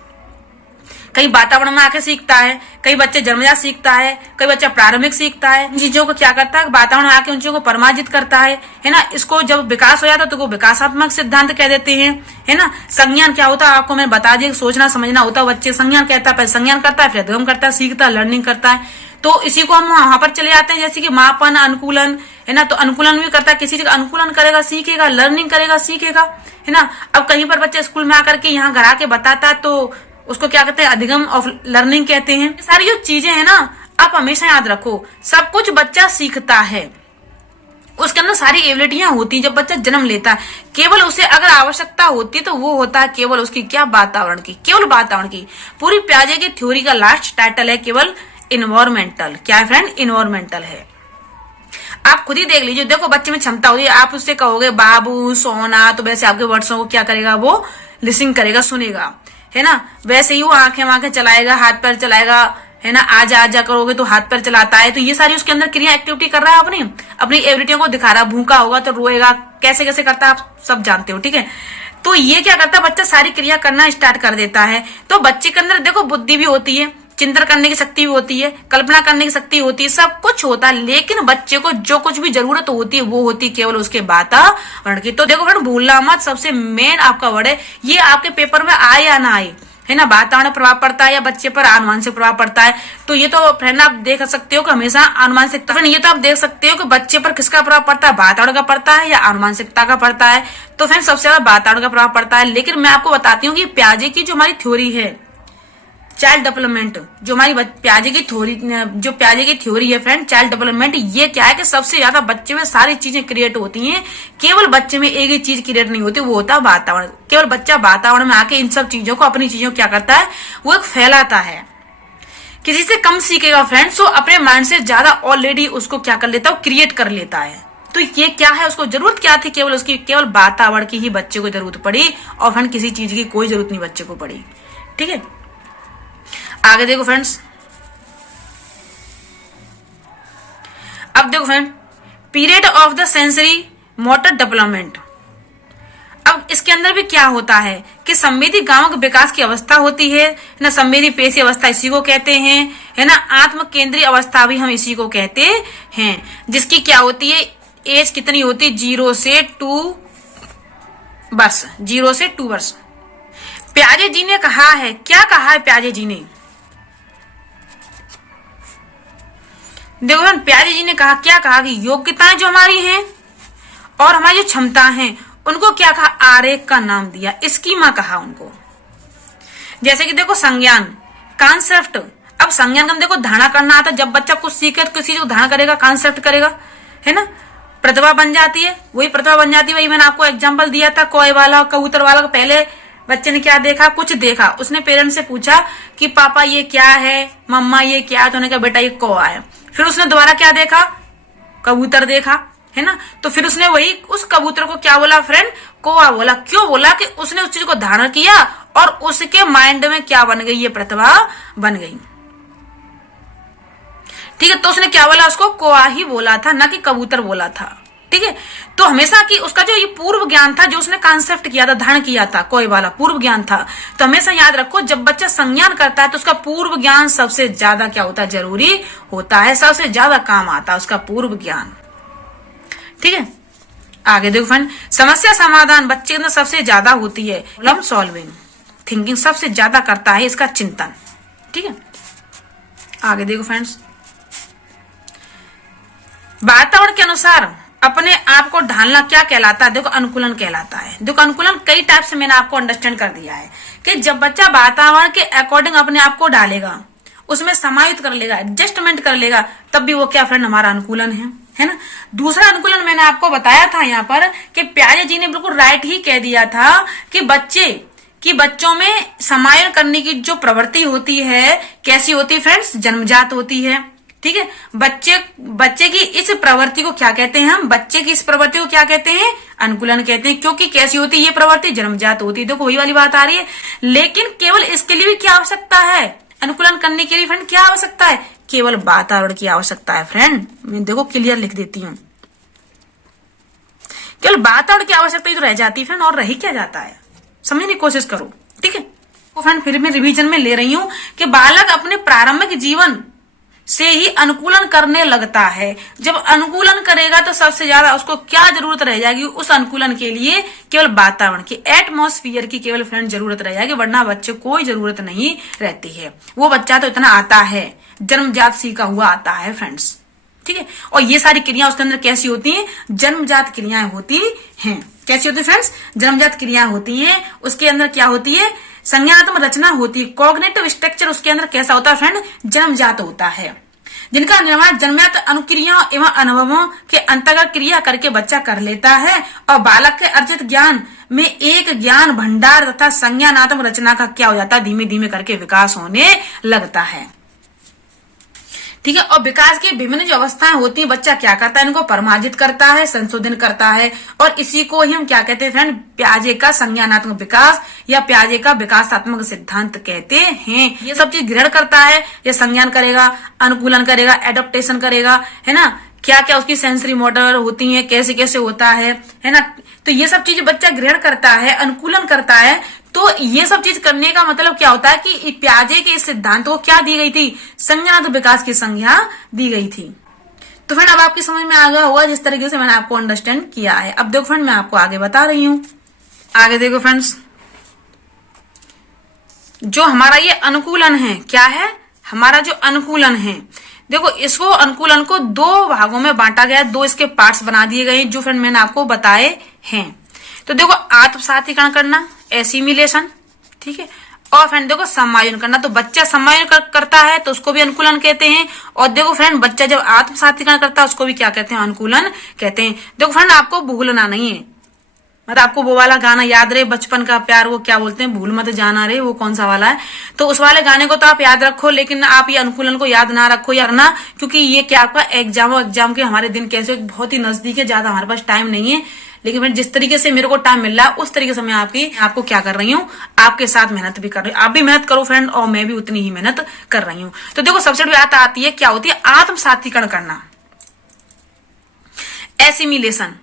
कई वातावरण में आके सीखता है, कई बच्चे जन्मजात सीखता है, कई बच्चा प्रारंभिक सीखता है, इन चीजों को क्या करता है, वातावरण में आके उन चीजों को परमार्जित करता है ना। इसको जब विकास हो जाता है तो वो विकासात्मक सिद्धांत कह देते हैं, है ना। संज्ञान क्या होता है आपको मैंने बता दिया, सोचना समझना होता है। बच्चे संज्ञान कहता है, पहले संज्ञान करता है, फिर अधिगम करता है, सीखता है, लर्निंग करता है। तो इसी को हम वहां पर चले जाते हैं, जैसे कि मापन, अनुकूलन, है ना। तो अनुकूलन भी करता है, किसी चीज का अनुकूलन करेगा सीखेगा, लर्निंग करेगा सीखेगा, है ना। अब कहीं पर बच्चे स्कूल में आकर के यहाँ घर आके बताता है तो उसको क्या कहते हैं, अधिगम ऑफ लर्निंग कहते हैं। सारी जो चीजें हैं ना, आप हमेशा याद रखो, सब कुछ बच्चा सीखता है, उसके अंदर सारी एबिलिटियां होती हैं जब बच्चा जन्म लेता है। केवल उसे अगर आवश्यकता होती है तो वो होता है केवल उसकी क्या, वातावरण की, केवल वातावरण की। पूरी पियाजे की थ्योरी का लास्ट टाइटल है केवल इन्वायरमेंटल। क्या है फ्रेंड, इन्वायरमेंटल है। आप खुद ही देख लीजिए, देखो बच्चे में क्षमता होती है, आप उससे कहोगे बाबू सोना, तो वैसे आपके वर्ड्सों को क्या करेगा, वो लिसनिंग करेगा, सुनेगा, है ना। वैसे ही वो आंखें वांखें चलाएगा, हाथ पैर चलाएगा, है ना। आजा आजा करोगे तो हाथ पैर चलाता है। तो ये सारी उसके अंदर क्रिया एक्टिविटी कर रहा है, अपनी एबिलिटियों को दिखा रहा है। भूखा होगा तो रोएगा, कैसे कैसे करता है आप सब जानते हो, ठीक है। तो ये क्या करता है, बच्चा सारी क्रिया करना स्टार्ट कर देता है। तो बच्चे के अंदर देखो बुद्धि भी होती है, चिंतन करने की शक्ति भी होती है, कल्पना करने की शक्ति होती है, सब कुछ होता है। लेकिन बच्चे को जो कुछ भी जरूरत होती है वो होती है केवल उसके वातावरण की। तो देखो फ्रेंड, भूलना मत, सबसे मेन आपका वर्ड है ये, आपके पेपर में आए या ना आए, है ना। वातावरण प्रभाव पड़ता है या बच्चे पर आनुवंशिक प्रभाव पड़ता है। तो ये तो फ्रेंड आप देख सकते हो कि हमेशा आनुवंशिकता, ये तो आप देख सकते हो कि बच्चे पर किसका प्रभाव पड़ता है, वातावरण का पड़ता है या आनुवंशिकता का पड़ता है। तो फ्रेंड सबसे ज्यादा वातावरण का प्रभाव पड़ता है। लेकिन मैं आपको बताती हूँ कि पियाजे की जो हमारी थ्योरी है, चाइल्ड डेवलपमेंट, जो हमारी पियाजे की थ्योरी, जो पियाजे की थ्योरी है फ्रेंड, चाइल्ड डेवलपमेंट, ये क्या है कि सबसे ज्यादा बच्चे में सारी चीजें क्रिएट होती हैं। केवल बच्चे में एक ही चीज क्रिएट नहीं होती, वो होता है वातावरण। केवल बच्चा वातावरण में आके इन सब चीजों को, अपनी चीजों को क्या करता है, वो एक फैलाता है। किसी से कम सीखेगा फ्रेंड्स, तो अपने माइंड से ज्यादा ऑलरेडी उसको क्या कर लेता है, क्रिएट कर लेता है। तो ये क्या है, उसको जरूरत क्या थी, केवल उसकी केवल वातावरण की ही बच्चे को जरूरत पड़ी, और फ्रेंड किसी चीज की कोई जरूरत नहीं बच्चे को पड़ी, ठीक है। आगे देखो फ्रेंड्स, अब देखो friend, period of the sensory motor development. अब इसके अंदर भी क्या होता है कि संवेदी गांवों के विकास की अवस्था होती है ना। संवेदी पेशी अवस्था इसी को कहते हैं, है ना। आत्म केंद्रीय अवस्था भी हम इसी को कहते हैं, जिसकी क्या होती है, एज कितनी होती है, 0 से 2 वर्ष, 0 से 2 वर्ष। पियाजे जी ने कहा है, क्या कहा है पियाजे जी ने, देखो पियाजे जी ने कहा, क्या कहा कि योग्यताएं जो हमारी हैं और हमारी जो क्षमता हैं उनको क्या कहा, आरेख का नाम दिया, स्कीमा कहा उनको। जैसे कि देखो संज्ञान, कॉन्सेप्ट। अब संज्ञान का देखो धारणा करना आता है, जब बच्चा कुछ सीखे तो किसी को धारणा करेगा, कॉन्सेप्ट करेगा, है ना। प्रतिभा बन जाती है, वही प्रतिभा बन जाती है। वही मैंने आपको एग्जाम्पल दिया था, कोय वाला कबूतर वाला। पहले बच्चे ने क्या देखा, कुछ देखा, उसने पेरेंट्स से पूछा कि पापा ये क्या है, मम्मा ये क्या है, तो उन्होंने कहा बेटा ये कौवा है। फिर उसने दोबारा क्या देखा, कबूतर देखा, है ना। तो फिर उसने वही उस कबूतर को क्या बोला फ्रेंड, कौवा बोला। क्यों बोला कि उसने उस चीज को धारण किया और उसके माइंड में क्या बन गई, ये प्रतिभा बन गई, ठीक है। तो उसने क्या बोला, उसको कौवा ही बोला था, ना कि कबूतर बोला था, ठीक है। तो हमेशा की उसका जो ये पूर्व ज्ञान था, जो उसने कॉन्सेप्ट किया था, धारण किया था, कोई वाला पूर्व ज्ञान था। तो हमेशा याद रखो, जब बच्चा संज्ञान करता है तो उसका पूर्व ज्ञान सबसे ज्यादा क्या होता है, जरूरी होता है, सबसे ज्यादा काम आता है उसका पूर्व ज्ञान, ठीक है। आगे देखो फ्रेंड, समस्या समाधान बच्चे के अंदर सबसे ज्यादा होती है, प्रॉब्लम सॉल्विंग थिंकिंग सबसे ज्यादा करता है, इसका चिंतन, ठीक है। आगे देखो फ्रेंड्स, वातावरण के अनुसार अपने आप को ढालना क्या कहलाता है, देखो अनुकूलन कहलाता है। देखो अनुकूलन कई टाइप से मैंने आपको अंडरस्टैंड कर दिया है कि जब बच्चा वातावरण के अकॉर्डिंग अपने आप को ढालेगा, उसमें समाहित कर लेगा, एडजस्टमेंट कर लेगा, तब भी वो क्या फ्रेंड हमारा अनुकूलन है ना। दूसरा अनुकूलन मैंने आपको बताया था यहाँ पर कि पियाजे जी ने बिल्कुल राइट ही कह दिया था कि बच्चों में समायन करने की जो प्रवृत्ति होती है, कैसी होती है फ्रेंड्स, जन्मजात होती है, ठीक है। बच्चे की इस प्रवृत्ति को क्या कहते हैं हम, बच्चे की इस प्रवृत्ति को क्या कहते हैं, अनुकूलन कहते हैं। क्योंकि कैसी होती है ये प्रवृत्ति, जन्मजात होती है। देखो वही वाली बात आ रही है। लेकिन केवल इसके लिए भी क्या आवश्यकता है, अनुकूलन करने के लिए फ्रेंड क्या आवश्यकता है, केवल वातावरण की आवश्यकता है फ्रेंड। मैं देखो क्लियर लिख देती हूँ, केवल वातावरण की आवश्यकता ही तो रह जाती है फ्रेंड, और रही क्या जाता है, समझने की कोशिश करो। ठीक है, तो फ्रेंड फिर मैं रिवीजन में ले रही हूं कि बालक अपने प्रारंभिक जीवन से ही अनुकूलन करने लगता है। जब अनुकूलन करेगा तो सबसे ज्यादा उसको क्या जरूरत रह जाएगी, उस अनुकूलन के लिए केवल वातावरण की, एटमॉस्फेयर की केवल फ्रेंड जरूरत रह जाएगी, वरना बच्चे कोई जरूरत नहीं रहती है। वो बच्चा तो इतना आता है, जन्मजात सीखा हुआ आता है फ्रेंड्स। ठीक है, और ये सारी क्रियाएं उसके अंदर कैसी होती हैं, जन्मजात क्रियाएं होती हैं। कैसी होती है फ्रेंड्स, जन्मजात क्रियाएं होती हैं। उसके अंदर क्या होती है, संज्ञानात्मक रचना होती है। कॉग्निटिव स्ट्रक्चर उसके अंदर कैसा होता है फ्रेंड, जन्मजात होता है, जिनका निर्माण जन्मजात अनुक्रियाओं एवं अनुभवों के अंतर्गत क्रिया करके बच्चा कर लेता है। और बालक के अर्जित ज्ञान में एक ज्ञान भंडार तथा संज्ञानात्मक रचना का क्या हो जाता है, धीमे धीमे करके विकास होने लगता है। ठीक है, और विकास की विभिन्न जो अवस्थाएं होती हैं, बच्चा क्या करता है, इनको परिमार्जित करता है, संशोधन करता है, और इसी को ही हम क्या कहते हैं फ्रेंड, प्याजे का संज्ञानात्मक विकास या प्याजे का विकासात्मक सिद्धांत कहते हैं। ये सब चीज ग्रहण करता है, ये संज्ञान करेगा, अनुकूलन करेगा, एडप्टेशन करेगा, है ना, क्या क्या उसकी सेंसरी मोटर होती है, कैसे कैसे होता है ना। तो ये सब चीज बच्चा ग्रहण करता है, अनुकूलन करता है। तो ये सब चीज करने का मतलब क्या होता है कि प्याजे के इस सिद्धांत को क्या दी गई थी, संज्ञानात्मक विकास की संज्ञा दी गई थी। तो फ्रेंड अब आपकी समझ में आ गया होगा जिस तरीके से मैंने आपको अंडरस्टैंड किया है। अब देखो फ्रेंड मैं आपको आगे बता रही हूं, आगे देखो फ्रेंड्स, जो हमारा ये अनुकूलन है, क्या है हमारा जो अनुकूलन है, देखो इसको अनुकूलन को दो भागों में बांटा गया, दो इसके पार्ट्स बना दिए गए जो फ्रेंड मैंने आपको बताए हैं। तो देखो आत्मसातीकरण करना, एसिमिलेशन, ठीक है, और फ्रेंड देखो समायोजन करना। तो बच्चा समायोजन करता है तो उसको भी अनुकूलन कहते हैं, और देखो फ्रेंड बच्चा जब आत्मसातीकरण करता है उसको भी क्या कहते हैं, अनुकूलन कहते हैं। देखो फ्रेंड आपको भूलना नहीं है, मतलब आपको वो वाला गाना याद रहे, बचपन का प्यार, वो क्या बोलते हैं, भूल मत जाना रे, वो कौन सा वाला है, तो उस वाले गाने को तो आप याद रखो, लेकिन आप ये अनुकूलन को याद ना रखो या ना, क्योंकि ये क्या आपका एग्जाम के हमारे दिन कैसे बहुत ही नजदीक है, ज्यादा हमारे पास टाइम नहीं है। लेकिन फिर जिस तरीके से मेरे को टाइम मिल रहा है उस तरीके से मैं आपको क्या कर रही हूँ, आपके साथ मेहनत भी कर रही हूँ। आप भी मेहनत करो फ्रेंड, और मैं भी उतनी ही मेहनत कर रही हूँ। तो देखो सबसे बड़ी बात आती है, क्या होती है, आत्मसातीकरण करना, एसिमिलेशन।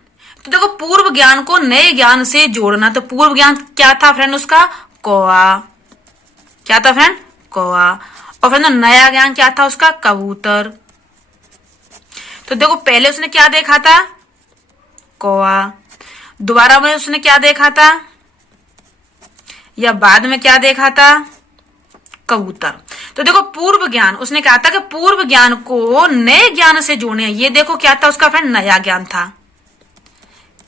तो देखो पूर्व ज्ञान को नए ज्ञान से जोड़ना। तो पूर्व ज्ञान क्या था फ्रेंड, उसका कौआ, क्या था फ्रेंड, कौआ। और फ्रेंड नया ज्ञान क्या था उसका, कबूतर। तो देखो पहले उसने क्या देखा था, कौआ, दोबारा में उसने क्या देखा था, या बाद में क्या देखा था, कबूतर। तो देखो पूर्व ज्ञान उसने कहा था कि पूर्व ज्ञान को नए ज्ञान से जोड़ने, ये देखो क्या था उसका फ्रेंड, नया ज्ञान था।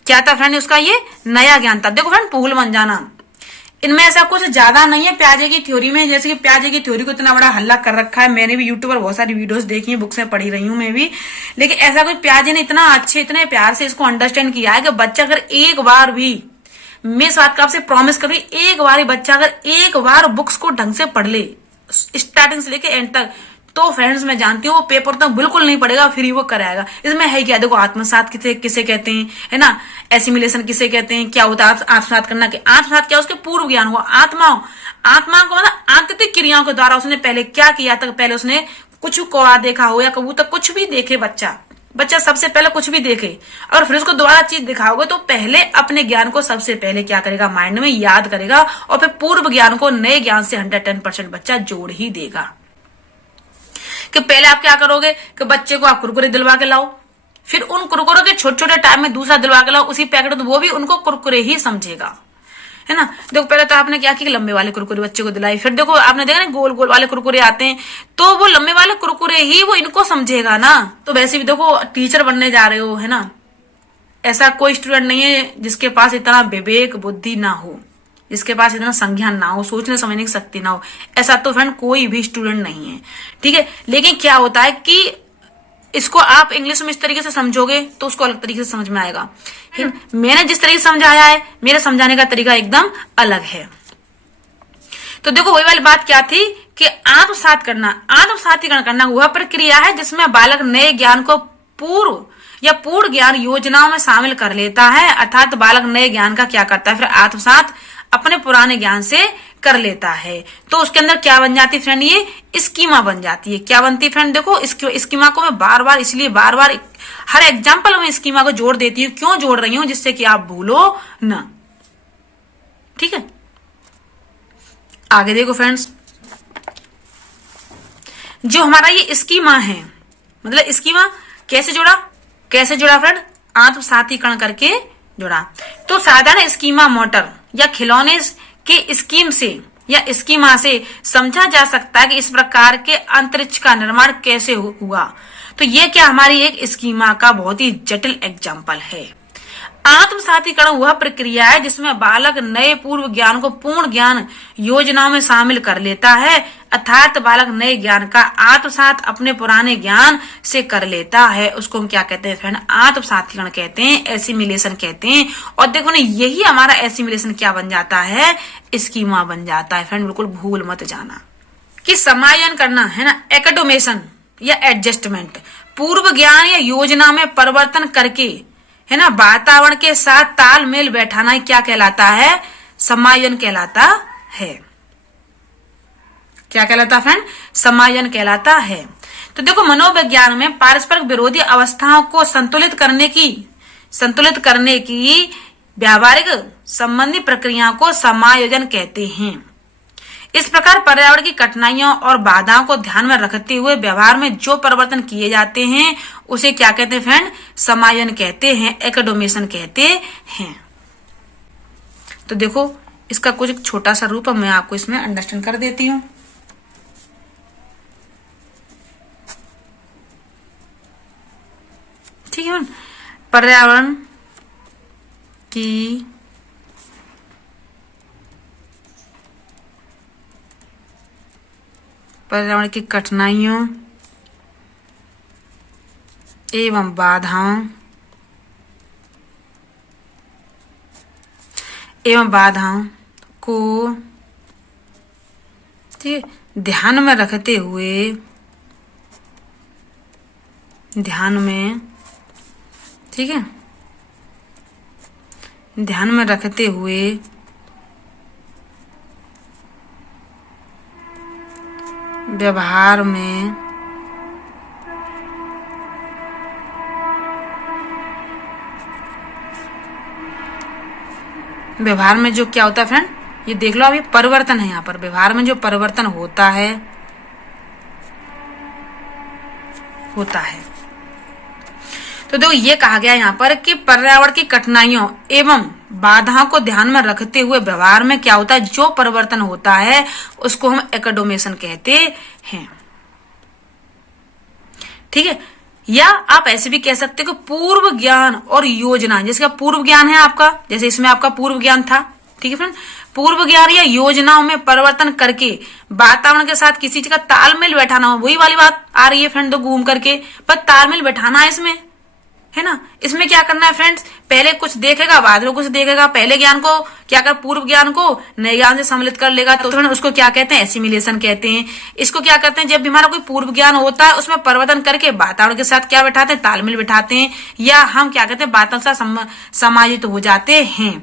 क्या था फ्रेंड उसका, ये नया ज्ञान था। देखो फ्रेंड भूल मन जाना, इनमें ऐसा कुछ ज्यादा नहीं है प्याजे की थ्योरी में। जैसे कि प्याजे की थ्योरी को इतना बड़ा हल्ला कर रखा है, मैंने भी यूट्यूब पर बहुत सारी वीडियोस देखी है, बुक्स में पढ़ी रही हूं मैं भी, लेकिन ऐसा कोई प्याजे ने इतना अच्छे इतने प्यार से इसको अंडरस्टैंड किया है कि बच्चा अगर एक बार भी, मैं इस बात का आपसे प्रॉमिस कर रही हूं, एक बार ही बच्चा अगर एक बार बुक्स को ढंग से पढ़ ले स्टार्टिंग से लेके एंड तक, तो फ्रेंड्स मैं जानती हूँ वो पेपर तक बिल्कुल नहीं पड़ेगा, फिर ही वो कराएगा। इसमें है क्या, देखो आत्मसात किसे कहते हैं, है ना, एसिमिलेशन किसे कहते हैं, क्या होता है आत्मसात करना, कि आत्मसात क्या उसके पूर्व ज्ञान हुआ, आत्मा को मतलब आंतरिक क्रियाओं के द्वारा उसने पहले क्या किया था, पहले उसने कुछ कौआ देखा हो या कबूतर, कुछ भी देखे बच्चा सबसे पहले कुछ भी देखे, और फिर उसको दोबारा चीज दिखाओगे तो पहले अपने ज्ञान को सबसे पहले क्या करेगा, माइंड में याद करेगा, और फिर पूर्व ज्ञान को नए ज्ञान से 110% बच्चा जोड़ ही देगा। कि पहले आप क्या करोगे कि बच्चे को आप कुरकुरे दिलवा के लाओ, फिर उन कुरकुरों के छोटे छोटे टाइम में दूसरा दिलवा के लाओ उसी पैकेट, तो वो भी उनको कुरकुरे ही समझेगा, है ना। देखो पहले तो आपने क्या किया, लंबे वाले कुरकुरे बच्चे को दिलाई, फिर देखो आपने देखा ना गोल गोल वाले कुरकुरे आते हैं, तो वो लंबे वाले कुरकुरे ही वो इनको समझेगा ना। तो वैसे भी देखो टीचर बनने जा रहे हो, है ना, ऐसा कोई स्टूडेंट नहीं है जिसके पास इतना विवेक बुद्धि ना हो, जिसके पास इतना संज्ञान ना हो, सोचने समझने की शक्ति ना हो, ऐसा तो फ्रेंड कोई भी स्टूडेंट नहीं है, ठीक है। लेकिन क्या होता है कि इसको आप इंग्लिश में इस तरीके से समझोगे तो उसको अलग तरीके से समझ में आएगा। मैंने जिस तरीके से समझाया है, मेरे समझाने का तरीका एकदम अलग है। तो देखो वही वाली बात क्या थी कि आत्मसातीकरण करना वह प्रक्रिया है जिसमें बालक नए ज्ञान को पूर्व या पूर्ण ज्ञान योजनाओं में शामिल कर लेता है, अर्थात बालक नए ज्ञान का क्या करता है, फिर आत्मसात अपने पुराने ज्ञान से कर लेता है। तो उसके अंदर क्या बन जाती है फ्रेंड, ये स्कीमा बन जाती है। क्या बनती है फ्रेंड, देखो स्कीमा को मैं बार बार इसलिए बार बार हर एग्जाम्पल में स्कीमा को जोड़ देती हूँ। क्यों जोड़ रही हूँ, जिससे कि आप भूलो ना। ठीक है, आगे देखो फ्रेंड्स, जो हमारा ये स्कीमा है, मतलब स्कीमा कैसे जुड़ा फ्रेंड, आत्मसातीकरण करके जुड़ा। तो साधारण स्कीमा मोटर या खिलौने के स्कीम से या स्कीमा से समझा जा सकता है कि इस प्रकार के अंतरिक्ष का निर्माण कैसे हुआ। तो ये क्या हमारी एक स्कीमा का बहुत ही जटिल एग्जाम्पल है। आत्मसातीकरण वह प्रक्रिया है जिसमें बालक नए पूर्व ज्ञान को पूर्ण ज्ञान योजनाओं में शामिल कर लेता है, अर्थात बालक नए ज्ञान का आत्मसात अपने पुराने ज्ञान से कर लेता है। उसको हम क्या कहते हैं फ्रेंड, आत्मसातीकरण कहते हैं, एसिमिलेशन कहते हैं। और देखो ना, यही हमारा एसिमिलेशन क्या बन जाता है, स्कीमा बन जाता है। फ्रेंड बिल्कुल भूल मत जाना कि समायोजन करना है ना, एकेडोमेशन या एडजस्टमेंट, पूर्व ज्ञान या योजना में परिवर्तन करके है ना वातावरण के साथ तालमेल बैठाना क्या कहलाता है, समायोजन कहलाता है। क्या कहलाता है फ्रेंड, समायोजन कहलाता है। तो देखो, मनोविज्ञान में पारस्परिक विरोधी अवस्थाओं को संतुलित करने की व्यावहारिक संबंधी प्रक्रियाओं को समायोजन कहते हैं। इस प्रकार पर्यावरण की कठिनाइयों और बाधाओं को ध्यान में रखते हुए व्यवहार में जो परिवर्तन किए जाते हैं उसे क्या कहते हैं फ्रेंड, समायोजन कहते हैं, एकेडोमेशन कहते हैं। तो देखो, इसका कुछ छोटा सा रूप मैं आपको इसमें अंडरस्टैंड कर देती हूँ। ठीक है, पर्यावरण की कठिनाइयों एवं बाधाओं को ठीक है ध्यान में रखते हुए व्यवहार में जो क्या होता है फ्रेंड, ये देख लो, अभी परिवर्तन है यहाँ पर। व्यवहार में जो परिवर्तन होता है तो देखो, ये कहा गया यहाँ पर कि पर्यावरण की कठिनाइयों एवं बाधाओं को ध्यान में रखते हुए व्यवहार में क्या होता है, जो परिवर्तन होता है उसको हम एकेडोमेशन कहते हैं। ठीक है, या आप ऐसे भी कह सकते हो कि पूर्व ज्ञान और योजना, जिसका पूर्व ज्ञान है आपका, जैसे इसमें आपका पूर्व ज्ञान था। ठीक है फ्रेंड, पूर्व ज्ञान या योजनाओं में परिवर्तन करके वातावरण के साथ किसी चीज का तालमेल बैठाना हो, वही वाली बात आ रही है फ्रेंड, तो घूम करके पर तालमेल बैठाना है इसमें, है ना। इसमें क्या करना है फ्रेंड्स, पहले कुछ देखेगा बाद में कुछ देखेगा, पहले ज्ञान को क्या कर, पूर्व ज्ञान को नए ज्ञान से सम्मिलित कर लेगा, तो फ्रेंड उसको क्या कहते हैं, एसिमिलेशन कहते हैं। इसको क्या करते हैं, जब भी हमारा कोई पूर्व ज्ञान होता है उसमें परिवर्तन करके वातावरण के साथ क्या बैठाते हैं, तालमेल बैठाते हैं, या हम क्या कहते हैं, वातावरण के साथ समाहित हो जाते हैं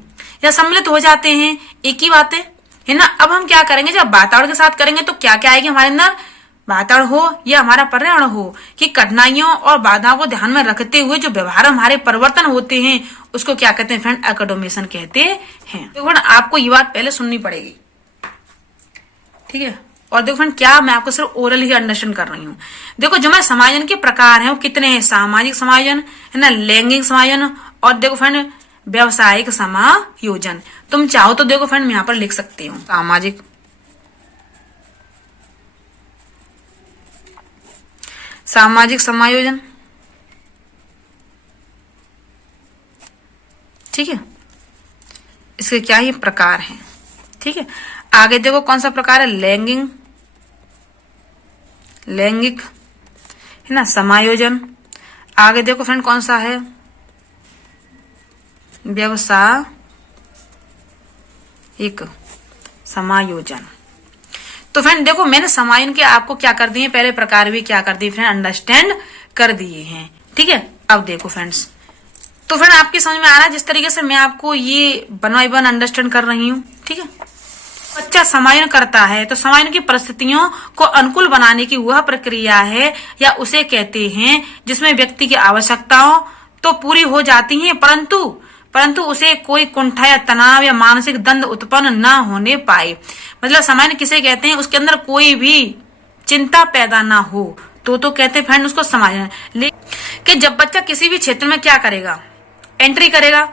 या सम्मिलित हो जाते हैं, एक ही बात है ना। अब हम क्या करेंगे, जब वातावरण के साथ करेंगे तो क्या क्या आएगी हमारे अंदर, वातावरण हो या हमारा पर्यावरण हो, कि कठिनाइयों और बाधाओं को ध्यान में रखते हुए जो व्यवहार हमारे परिवर्तन होते हैं उसको क्या कहते हैं फ्रेंड, एकेडोमेशन कहते हैं। देखो ना, आपको ये बात पहले सुननी पड़ेगी। ठीक है, और देखो फ्रेंड, क्या मैं आपको सिर्फ ओरल ही अंडरस्टैंड कर रही हूँ। देखो, जो मैं समायोजन के प्रकार हैं वो कितने हैं, सामाजिक समायोजन है ना, लैंगिक समायोजन, और देखो फ्रेंड व्यावसायिक समायोजन। तुम चाहो तो देखो फ्रेंड मैं यहाँ पर लिख सकती हूँ, सामाजिक समायोजन। ठीक है, इसके क्या ही प्रकार हैं। ठीक है, आगे देखो कौन सा प्रकार है, लैंगिक है ना समायोजन। आगे देखो फ्रेंड कौन सा है, व्यावसायिक समायोजन। तो फ्रेंड देखो, मैंने समायोजन के आपको क्या कर दिए, पहले प्रकार भी क्या कर दिए फ्रेंड, अंडरस्टैंड कर दिए हैं। ठीक है, अब देखो फ्रेंड्स, तो फ्रेंड आपकी समझ में आ रहा है जिस तरीके से मैं आपको ये वन बाय वन अंडरस्टैंड कर रही हूँ। ठीक है, बच्चा समायोजन करता है तो समायोजन की परिस्थितियों को अनुकूल बनाने की वह प्रक्रिया है या उसे कहते हैं जिसमें व्यक्ति की आवश्यकताओं तो पूरी हो जाती हैं, परंतु उसे कोई कुंठा या तनाव या मानसिक द्वंद उत्पन्न न होने पाए। मतलब समायोजन किसे कहते हैं, उसके अंदर कोई भी चिंता पैदा ना हो तो कहते हैं फ्रेंड उसको समायोजन। कि जब बच्चा किसी भी क्षेत्र में क्या करेगा, एंट्री करेगा,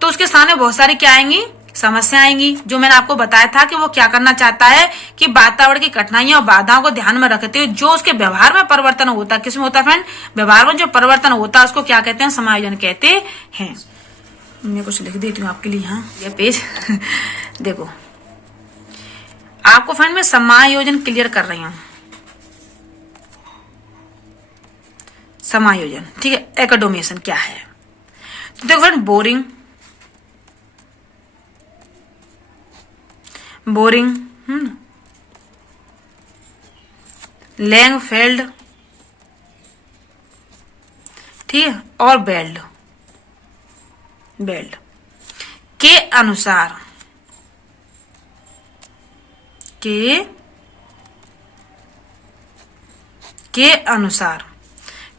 तो उसके सामने बहुत सारी क्या आएंगी, समस्या आएंगी। जो मैंने आपको बताया था कि वो क्या करना चाहता है कि वातावरण की कठिनाइयों और बाधाओं को ध्यान में रखते हुए जो उसके व्यवहार में परिवर्तन होता है, किसमें होता है फ्रेंड, व्यवहार में जो परिवर्तन होता है उसको क्या कहते हैं, समायोजन कहते हैं। मैं कुछ लिख देती हूँ आपके लिए, हाँ ये पेज देखो, आपको फ्रेंड मैं समायोजन क्लियर कर रही हूँ। समायोजन, ठीक है। एकेडोमेशन क्या है, तो देखो फ्रेंड, बोरिंग, लैंगफेल्ड, ठीक है, और बेल्ड के अनुसार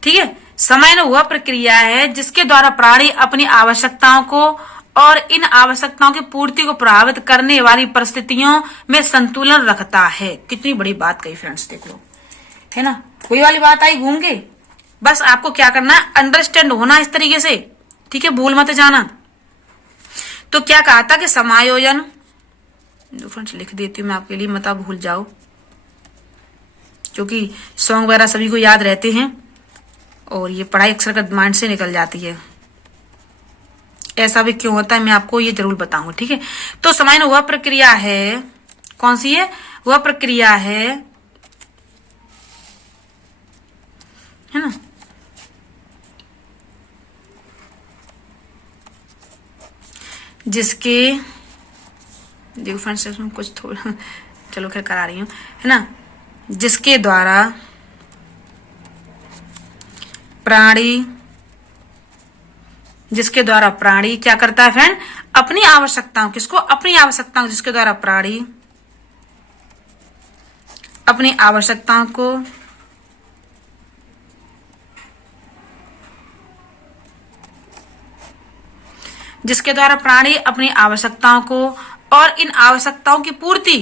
ठीक है, समायोजन वह प्रक्रिया है जिसके द्वारा प्राणी अपनी आवश्यकताओं को और इन आवश्यकताओं की पूर्ति को प्रभावित करने वाली परिस्थितियों में संतुलन रखता है। कितनी बड़ी बात कही फ्रेंड्स, देख लो, है ना, कोई वाली बात आई घूम के। बस आपको क्या करना है, अंडरस्टैंड होना इस तरीके से, ठीक है, भूल मत जाना। तो क्या कहा था कि समायोजन, फ्रेंड्स लिख देती हूँ मैं आपके लिए, मत आप भूल जाओ, क्योंकि सॉन्ग वगैरह सभी को याद रहते हैं और ये पढ़ाई अक्सर कर माइंड से निकल जाती है। ऐसा भी क्यों होता है मैं आपको ये जरूर बताऊंगा, ठीक है। तो समायोजन वह प्रक्रिया है, कौन सी है, वह प्रक्रिया है ना, जिसके, देखो फ्रेंड्स इसमें कुछ थोड़ा चलो खैर करा रही हूं, है ना, जिसके द्वारा प्राणी क्या करता है फ्रेंड, अपनी आवश्यकताओं, किसको, अपनी आवश्यकताओं, जिसके द्वारा प्राणी अपनी आवश्यकताओं को और इन आवश्यकताओं की पूर्ति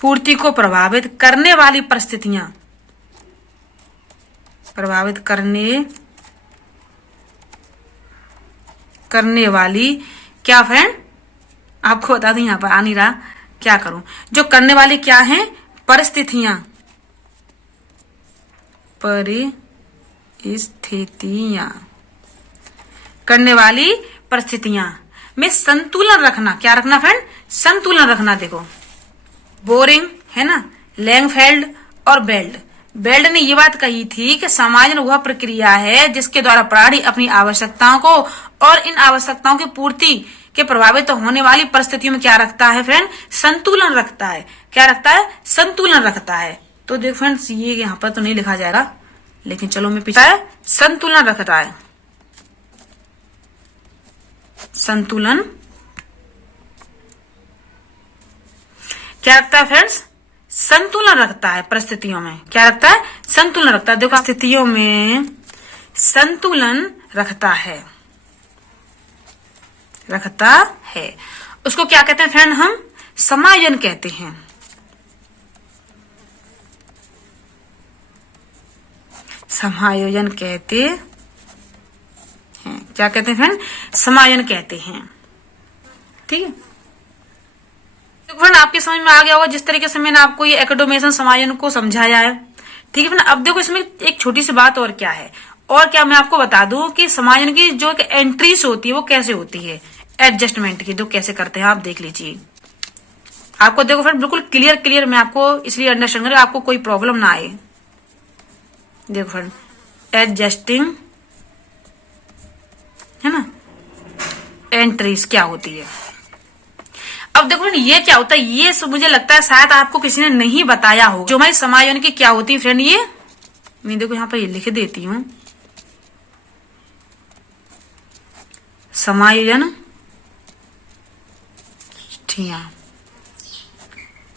पूर्ति को प्रभावित करने वाली परिस्थितियां, करने वाली क्या फ्रेंड, आपको बता दूं, यहां पर आ नहीं रहा, क्या करूं, जो करने वाली क्या है, परिस्थितियां करने वाली परिस्थितियां में संतुलन रखना, क्या रखना फ्रेंड, संतुलन रखना। देखो बोरिंग है ना, लैंगफेल्ड और बेल्ड ने ये बात कही थी कि समायोजन वह प्रक्रिया है जिसके द्वारा प्राणी अपनी आवश्यकताओं को और इन आवश्यकताओं की पूर्ति के प्रभावित होने वाली परिस्थितियों में क्या रखता है फ्रेंड, संतुलन रखता है। क्या रखता है, संतुलन रखता है। तो देखो फ्रेंड्स ये यहाँ पर तो नहीं लिखा जाएगा, लेकिन चलो मैं पीछे, संतुलन रखता है, संतुलन क्या रखता है फ्रेंड्स, संतुलन रखता है परिस्थितियों में, क्या रखता है, संतुलन रखता है। देखो स्थितियों में संतुलन रखता है, उसको क्या कहते हैं फ्रेंड, हम समायोजन कहते हैं। समायोजन कहते हैं, क्या कहते हैं फ्रेंड, समायोजन कहते हैं, ठीक है। फ्रेंड आपके समझ में आ गया होगा जिस तरीके से मैंने आपको ये एकेडोमेशन समायोजन को समझाया है, ठीक है फ्रेंड। अब देखो इसमें एक छोटी सी बात और क्या है, और क्या मैं आपको बता दूं कि समायोजन की जो एंट्रीज होती है वो कैसे होती है, एडजस्टमेंट की जो कैसे करते हैं आप देख लीजिए। आपको देखो फ्रेंड बिल्कुल क्लियर मैं आपको इसलिए अंडरस्टैंड करूँ आपको कोई प्रॉब्लम ना आए। देखो फ्रेंड, एडजस्टिंग है ना एंट्रीज क्या होती है। अब देखो फ्रेंड ये क्या होता है, ये मुझे लगता है शायद आपको किसी ने नहीं बताया हो। जो हमारी समायोजन की क्या होती है फ्रेंड, ये मैं देखो यहां पर ये लिख देती हूं, समायोजन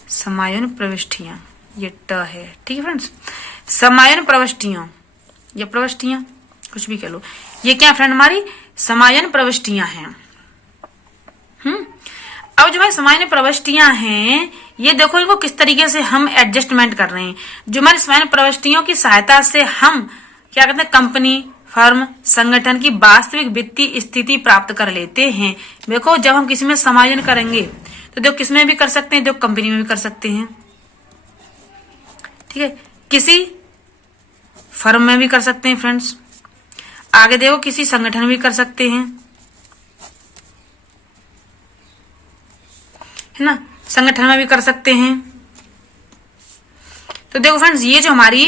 समायोजन प्रविष्टियां, ये ट है, ठीक है फ्रेंड्स। समायोजन प्रविष्टियां या प्रविष्टियां कुछ भी कह लो, ये क्या फ्रेंड हमारी समायोजन प्रविष्टियां हैं। अब जो हमारी समायोजन प्रविष्टियां हैं, ये देखो इनको किस तरीके से हम एडजस्टमेंट कर रहे हैं। जो हमारी समायोजन प्रविष्टियों की सहायता से हम क्या करते हैं, कंपनी, फर्म, संगठन की वास्तविक वित्तीय स्थिति प्राप्त कर लेते हैं। देखो जब हम किसी में समायोजन करेंगे तो देखो किसमें भी कर सकते हैं, देखो कंपनी में भी कर सकते हैं, ठीक है, किसी फर्म में भी कर सकते हैं फ्रेंड्स, आगे देखो किसी संगठन में भी कर सकते हैं, है ना, संगठन में भी कर सकते हैं। तो देखो फ्रेंड्स ये जो हमारी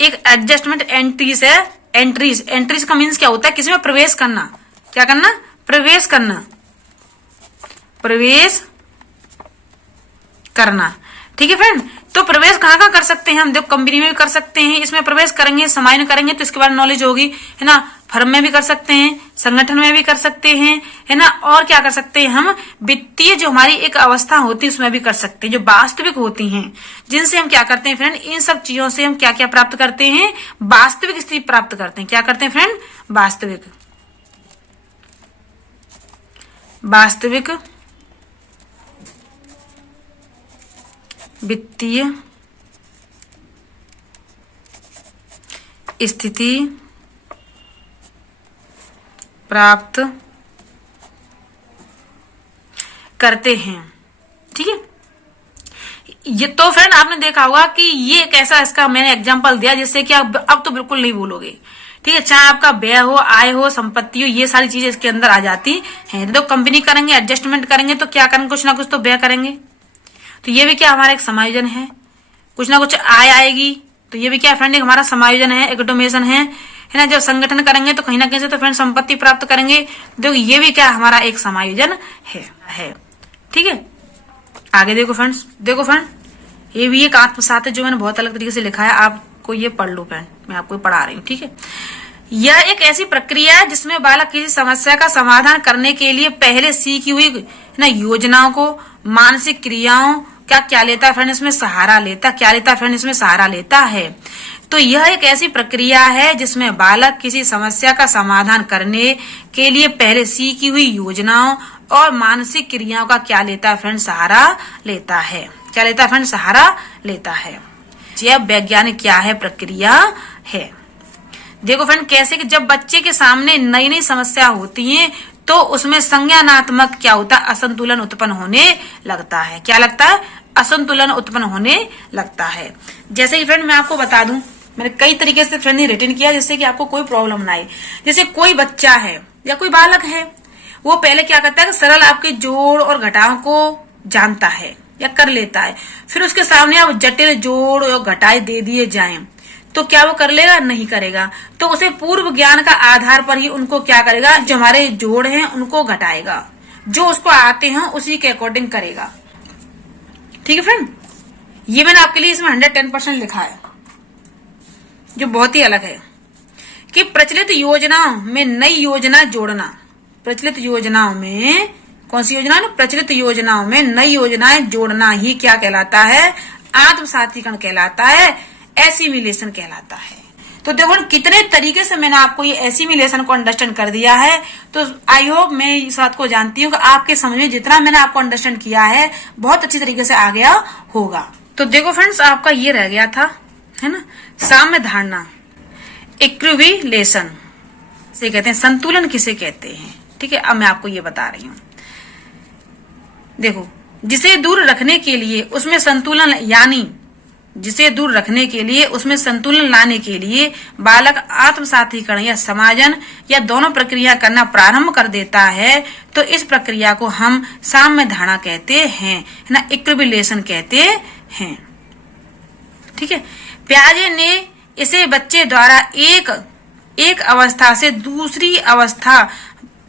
एक एडजस्टमेंट एंट्रीज है, एंट्रीज का मीन्स क्या होता है, किसी में प्रवेश करना, क्या करना, प्रवेश करना, प्रवेश करना, ठीक है फ्रेंड। तो प्रवेश कहाँ कहाँ कर सकते हैं हम, देखो कंपनी में भी कर सकते हैं, इसमें प्रवेश करेंगे, समायोजन करेंगे तो इसके बारे में नॉलेज होगी, है ना, फर्म में भी कर सकते हैं, संगठन में भी कर सकते हैं, है ना, और क्या कर सकते हैं हम, वित्तीय जो हमारी एक अवस्था होती है उसमें भी कर सकते हैं, जो वास्तविक होती हैं, जिनसे हम क्या करते हैं फ्रेंड, इन सब चीजों से हम क्या क्या प्राप्त करते हैं, वास्तविक स्थिति प्राप्त करते हैं। क्या करते हैं फ्रेंड, वास्तविक वित्तीय स्थिति प्राप्त करते हैं, ठीक है। ये तो फ्रेंड आपने देखा होगा कि ये एक ऐसा इसका मैंने एग्जांपल दिया जिससे कि आप अब तो बिल्कुल नहीं भूलोगे, ठीक है। चाहे आपका व्यय हो, आय हो, संपत्ति हो, ये सारी चीजें इसके अंदर आ जाती हैं। तो कंपनी करेंगे, एडजस्टमेंट करेंगे तो क्या करेंगे, कुछ ना कुछ तो व्यय करेंगे, तो ये भी क्या हमारा एक समायोजन है। कुछ ना कुछ आय आएगी तो ये भी क्या फ्रेंड एक हमारा समायोजन है, एक ऑटोमेशन है ना। जब संगठन करेंगे तो कहीं ना कहीं से तो फ्रेंड संपत्ति प्राप्त करेंगे, देखो ये भी क्या हमारा एक समायोजन है, ठीक है। आगे देखो फ्रेंड्स, देखो फ्रेंड ये भी एक आत्मसात है जो मैंने बहुत अलग तरीके से लिखा है, आपको ये पढ़ लो फ्रेंड, मैं आपको पढ़ा रही हूँ, ठीक है। यह एक ऐसी प्रक्रिया है जिसमें बालक किसी समस्या का समाधान करने के लिए पहले सीखी हुई ना योजनाओं को, मानसिक क्रियाओं का क्या लेता है फ्रेंड, इसमें सहारा लेता, क्या लेता है फ्रेंड, इसमें सहारा लेता है। तो यह एक ऐसी प्रक्रिया है जिसमें बालक किसी समस्या का समाधान करने के लिए पहले सीखी हुई योजनाओं और मानसिक क्रियाओं का क्या लेता है फ्रेंड, सहारा लेता है। क्या लेता है फ्रेंड, सहारा लेता है। यह वैज्ञानिक क्या है, प्रक्रिया है। देखो फ्रेंड कैसे कि जब बच्चे के सामने नई नई समस्या होती है तो उसमें संज्ञानात्मक क्या होता है, असंतुलन उत्पन्न होने लगता है। क्या लगता है, असंतुलन उत्पन्न होने लगता है। जैसे कि फ्रेंड मैं आपको बता दूं, मैंने कई तरीके से फ्रेंड ने रिटर्न किया जिससे कि आपको कोई प्रॉब्लम ना आए। जैसे कोई बच्चा है या कोई बालक है, वो पहले क्या करता है कि सरल आपके जोड़ और घटाओं को जानता है या कर लेता है, फिर उसके सामने आप जटिल जोड़ और घटाए दे दिए जाएं तो क्या वो कर लेगा, नहीं करेगा। तो उसे पूर्व ज्ञान का आधार पर ही उनको क्या करेगा, जो हमारे जोड़ हैं उनको घटाएगा, जो उसको आते हैं उसी के अकॉर्डिंग करेगा, ठीक है फ्रेंड। ये मैंने आपके लिए इसमें 110% लिखा है जो बहुत ही अलग है कि प्रचलित योजनाओं में नई योजना जोड़ना। प्रचलित योजनाओं में कौन सी योजना है, प्रचलित योजनाओं में नई योजनाएं जोड़ना ही क्या कहलाता है, आत्मसातीकरण कहलाता है, एसिमिलेशन कहलाता है। तो देखो कितने तरीके से मैंने आपको ये एसिमिलेशन को अंडरस्टैंड कर दिया है। तो आई होप मैं इस बात को जानती हूँ कि आपके समझ में जितना मैंने आपको अंडरस्टैंड किया है बहुत अच्छी तरीके से आ गया होगा। तो देखो फ्रेंड्स आपका ये रह गया था, है ना, साम्य धारणा, इक्विलेशन से कहते हैं, संतुलन किसे कहते हैं, ठीक है। अब मैं आपको ये बता रही हूँ। देखो जिसे दूर रखने के लिए उसमें संतुलन यानी जिसे दूर रखने के लिए, उसमें संतुलन लाने के लिए बालक आत्मसातीकरण या समाजन या दोनों प्रक्रिया करना प्रारंभ कर देता है, तो इस प्रक्रिया को हम साम्य धारणा कहते हैं, है ना, इक्विलिब्रेशन कहते हैं। ठीक है। पियाजे ने इसे बच्चे द्वारा एक अवस्था से दूसरी अवस्था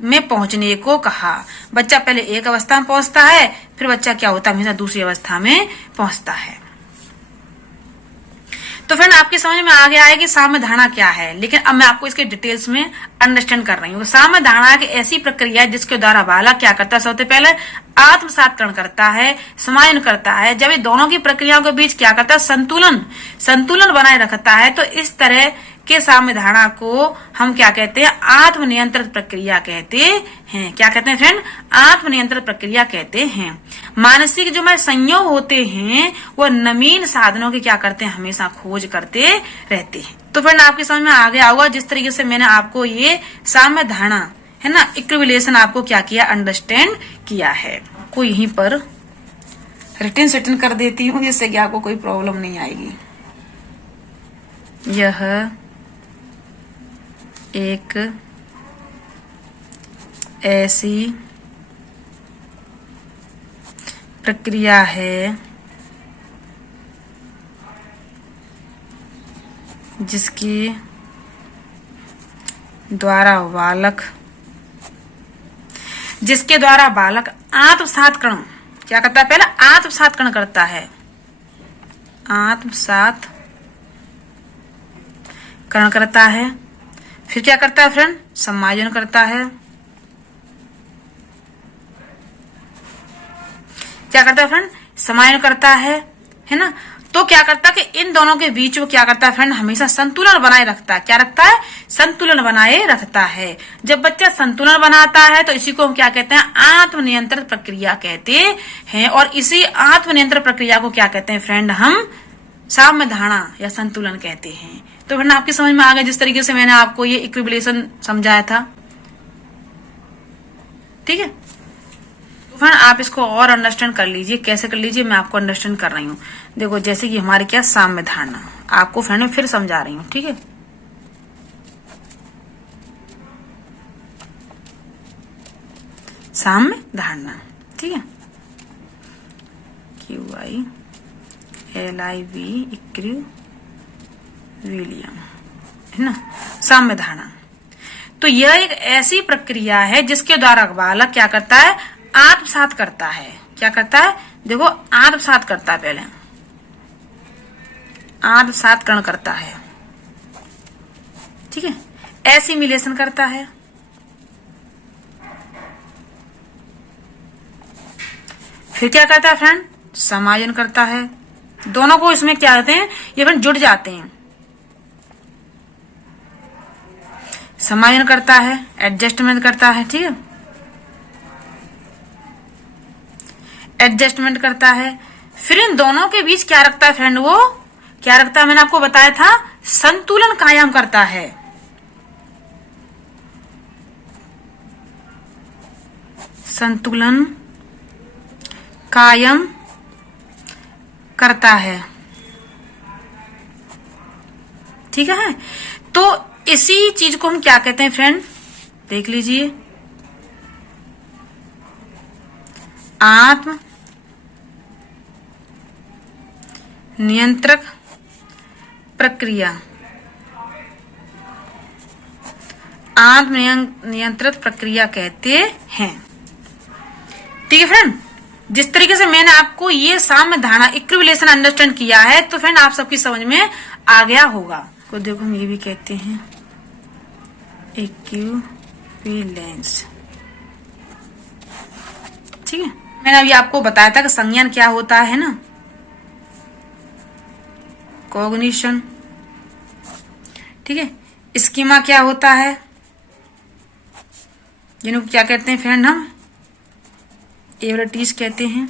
में पहुंचने को कहा। बच्चा पहले एक अवस्था में पहुंचता है, फिर बच्चा क्या होता है, हमेशा दूसरी अवस्था में पहुंचता है। तो फ्रेंड आपके समझ में आ गया है कि साम्य धारणा क्या है, लेकिन अब मैं आपको इसके डिटेल्स में अंडरस्टैंड कर रही हूँ। साम्य धारणा की ऐसी प्रक्रिया है जिसके द्वारा बालक क्या करता है, सबसे पहले आत्मसातकरण करता है, समायन करता है। जब ये दोनों की प्रक्रियाओं के बीच क्या करता है, संतुलन बनाए रखता है। तो इस तरह के साम्य धारणा को हम क्या कहते हैं, आत्मनियंत्रित प्रक्रिया कहते हैं। क्या कहते हैं फ्रेंड, आत्मनियंत्रित प्रक्रिया कहते हैं। मानसिक जो हमारे संयोग होते हैं वो नवीन साधनों की क्या करते हैं, हमेशा खोज करते रहते हैं। तो फ्रेंड आपके समझ में आ गया होगा जिस तरीके से मैंने आपको ये साम्य धारणा, है ना, इक्विलिब्रेशन आपको क्या किया, अंडरस्टैंड किया है। को यहीं पर रिटन कर देती हूँ जिससे कि आपको कोई प्रॉब्लम नहीं आएगी। यह एक ऐसी प्रक्रिया है जिसके द्वारा बालक आत्मसातकरण क्या करता है, पहले आत्मसातकरण करता है, आत्मसातकरण करता है, फिर क्या करता है फ्रेंड, समायोजन करता है। क्या करता है फ्रेंड, समायोजन करता है ना। तो क्या करता है कि इन दोनों के बीच वो क्या करता है फ्रेंड, हमेशा संतुलन बनाए रखता है। क्या रखता है, संतुलन बनाए रखता है। जब बच्चा संतुलन बनाता है तो इसी को हम क्या कहते हैं, आत्मनियंत्रित प्रक्रिया कहते हैं। और इसी आत्मनियंत्रित प्रक्रिया को क्या कहते हैं फ्रेंड, हम साम्य धारणा या संतुलन कहते हैं। तो फ्रेंड आपकी समझ में आ गया जिस तरीके से मैंने आपको ये इक्विलिब्रेशन समझाया था। ठीक है फ्रेंड, आप इसको और अंडरस्टैंड कर लीजिए। कैसे कर लीजिए, मैं आपको अंडरस्टैंड कर रही हूँ। देखो जैसे कि हमारी क्या साम्य धारणा, आपको फ्रेंड मैं फिर समझा रही हूँ। ठीक है, साम्य धारणा, ठीक है, QUILIB इक्विलिब्रियम, है ना, साम्य धारणा। तो यह एक ऐसी प्रक्रिया है जिसके द्वारा बालक क्या करता है, आत्मसात करता है। क्या करता है, देखो आत्मसात करता है, पहले आत्मसातकरण करता है, ठीक है, एसिमिलेशन करता है, फिर क्या करता है फ्रेंड, समायोजन करता है। दोनों को इसमें क्या कहते हैं, ये फ्रेंड जुड़ जाते हैं। समायोजन करता है, एडजस्टमेंट करता है, ठीक है, एडजस्टमेंट करता है। फिर इन दोनों के बीच क्या रखता है फ्रेंड, वो क्या रखता है, मैंने आपको बताया था, संतुलन कायम करता है। संतुलन कायम करता है, ठीक है। तो इसी चीज को हम क्या कहते हैं फ्रेंड, देख लीजिए, आत्म नियंत्रक प्रक्रिया, आत्म नियंत्रित प्रक्रिया कहते हैं। ठीक है फ्रेंड, जिस तरीके से मैंने आपको ये साम्य धारणा इक्विलिब्रेशन अंडरस्टैंड किया है, तो फ्रेंड आप सबकी समझ में आ गया होगा। तो देखो हम ये भी कहते हैं इक्विवेलेंस, ठीक है। मैंने अभी आपको बताया था कि संज्ञान क्या होता है ना, कॉग्निशन, ठीक है। स्कीमा क्या होता है, जिनको क्या कहते हैं फ्रेंड, हम एबिलिटीज कहते हैं।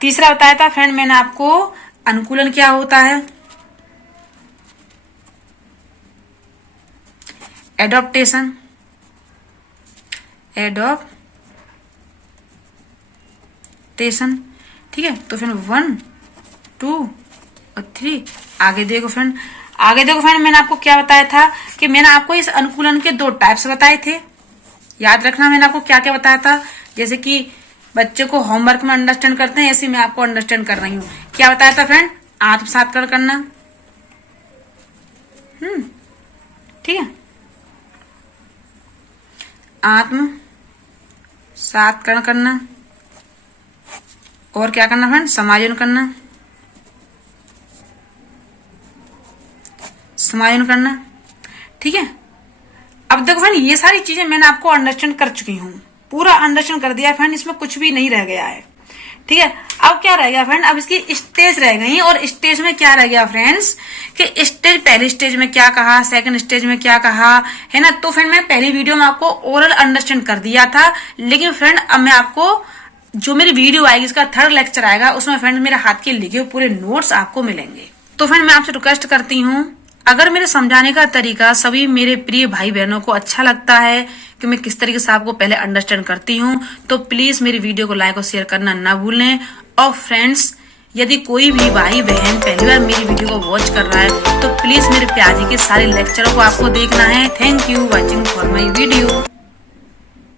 तीसरा बताया था फ्रेंड मैंने आपको, अनुकूलन क्या होता है, एडॉप्टेशन, ठीक है। तो फिर 1 2 और 3। आगे देखो फ्रेंड, मैंने आपको क्या बताया था कि मैंने आपको इस अनुकूलन के 2 टाइप्स बताए थे। याद रखना मैंने आपको क्या क्या बताया था। जैसे कि बच्चे को होमवर्क में अंडरस्टैंड करते हैं, ऐसे मैं आपको अंडरस्टैंड कर रही हूँ। क्या बताया था फ्रेंड? आत्मसात्करण करना। ठीक है, आत्मसात्करण करना। और क्या करना फ्रेंड? समायोजन करना। ठीक है। अब देखो फ्रेंड, ये सारी चीजें मैंने आपको अंडरस्टैंड कर चुकी हूँ, पूरा अंडरस्टैंड कर दिया फ्रेंड, इसमें कुछ भी नहीं रह गया है। ठीक है, अब क्या रह गया फ्रेंड? अब इसकी स्टेज रह गई। और स्टेज में क्या रह गया फ्रेंड्स कि स्टेज, पहली स्टेज में क्या कहा, सेकंड स्टेज में क्या कहा, है ना। तो फ्रेंड मैं पहली वीडियो में आपको ओरल अंडरस्टैंड कर दिया था, लेकिन फ्रेंड अब मैं आपको जो मेरी वीडियो आएगी, इसका 3rd लेक्चर आएगा, उसमें फ्रेंड मेरे हाथ के लिखे हुए पूरे नोट्स आपको मिलेंगे। तो फ्रेंड मैं आपसे रिक्वेस्ट करती हूँ, अगर मेरे समझाने का तरीका सभी मेरे प्रिय भाई बहनों को अच्छा लगता है कि मैं किस तरीके से आपको पहले अंडरस्टैंड करती हूँ, तो प्लीज मेरी वीडियो को लाइक और शेयर करना ना भूलें। और फ्रेंड्स, यदि कोई भी भाई बहन पहली बार मेरी वीडियो को वॉच कर रहा है तो प्लीज मेरे प्याजी के सारे लेक्चरों को आपको देखना है। Thank you watching for my video.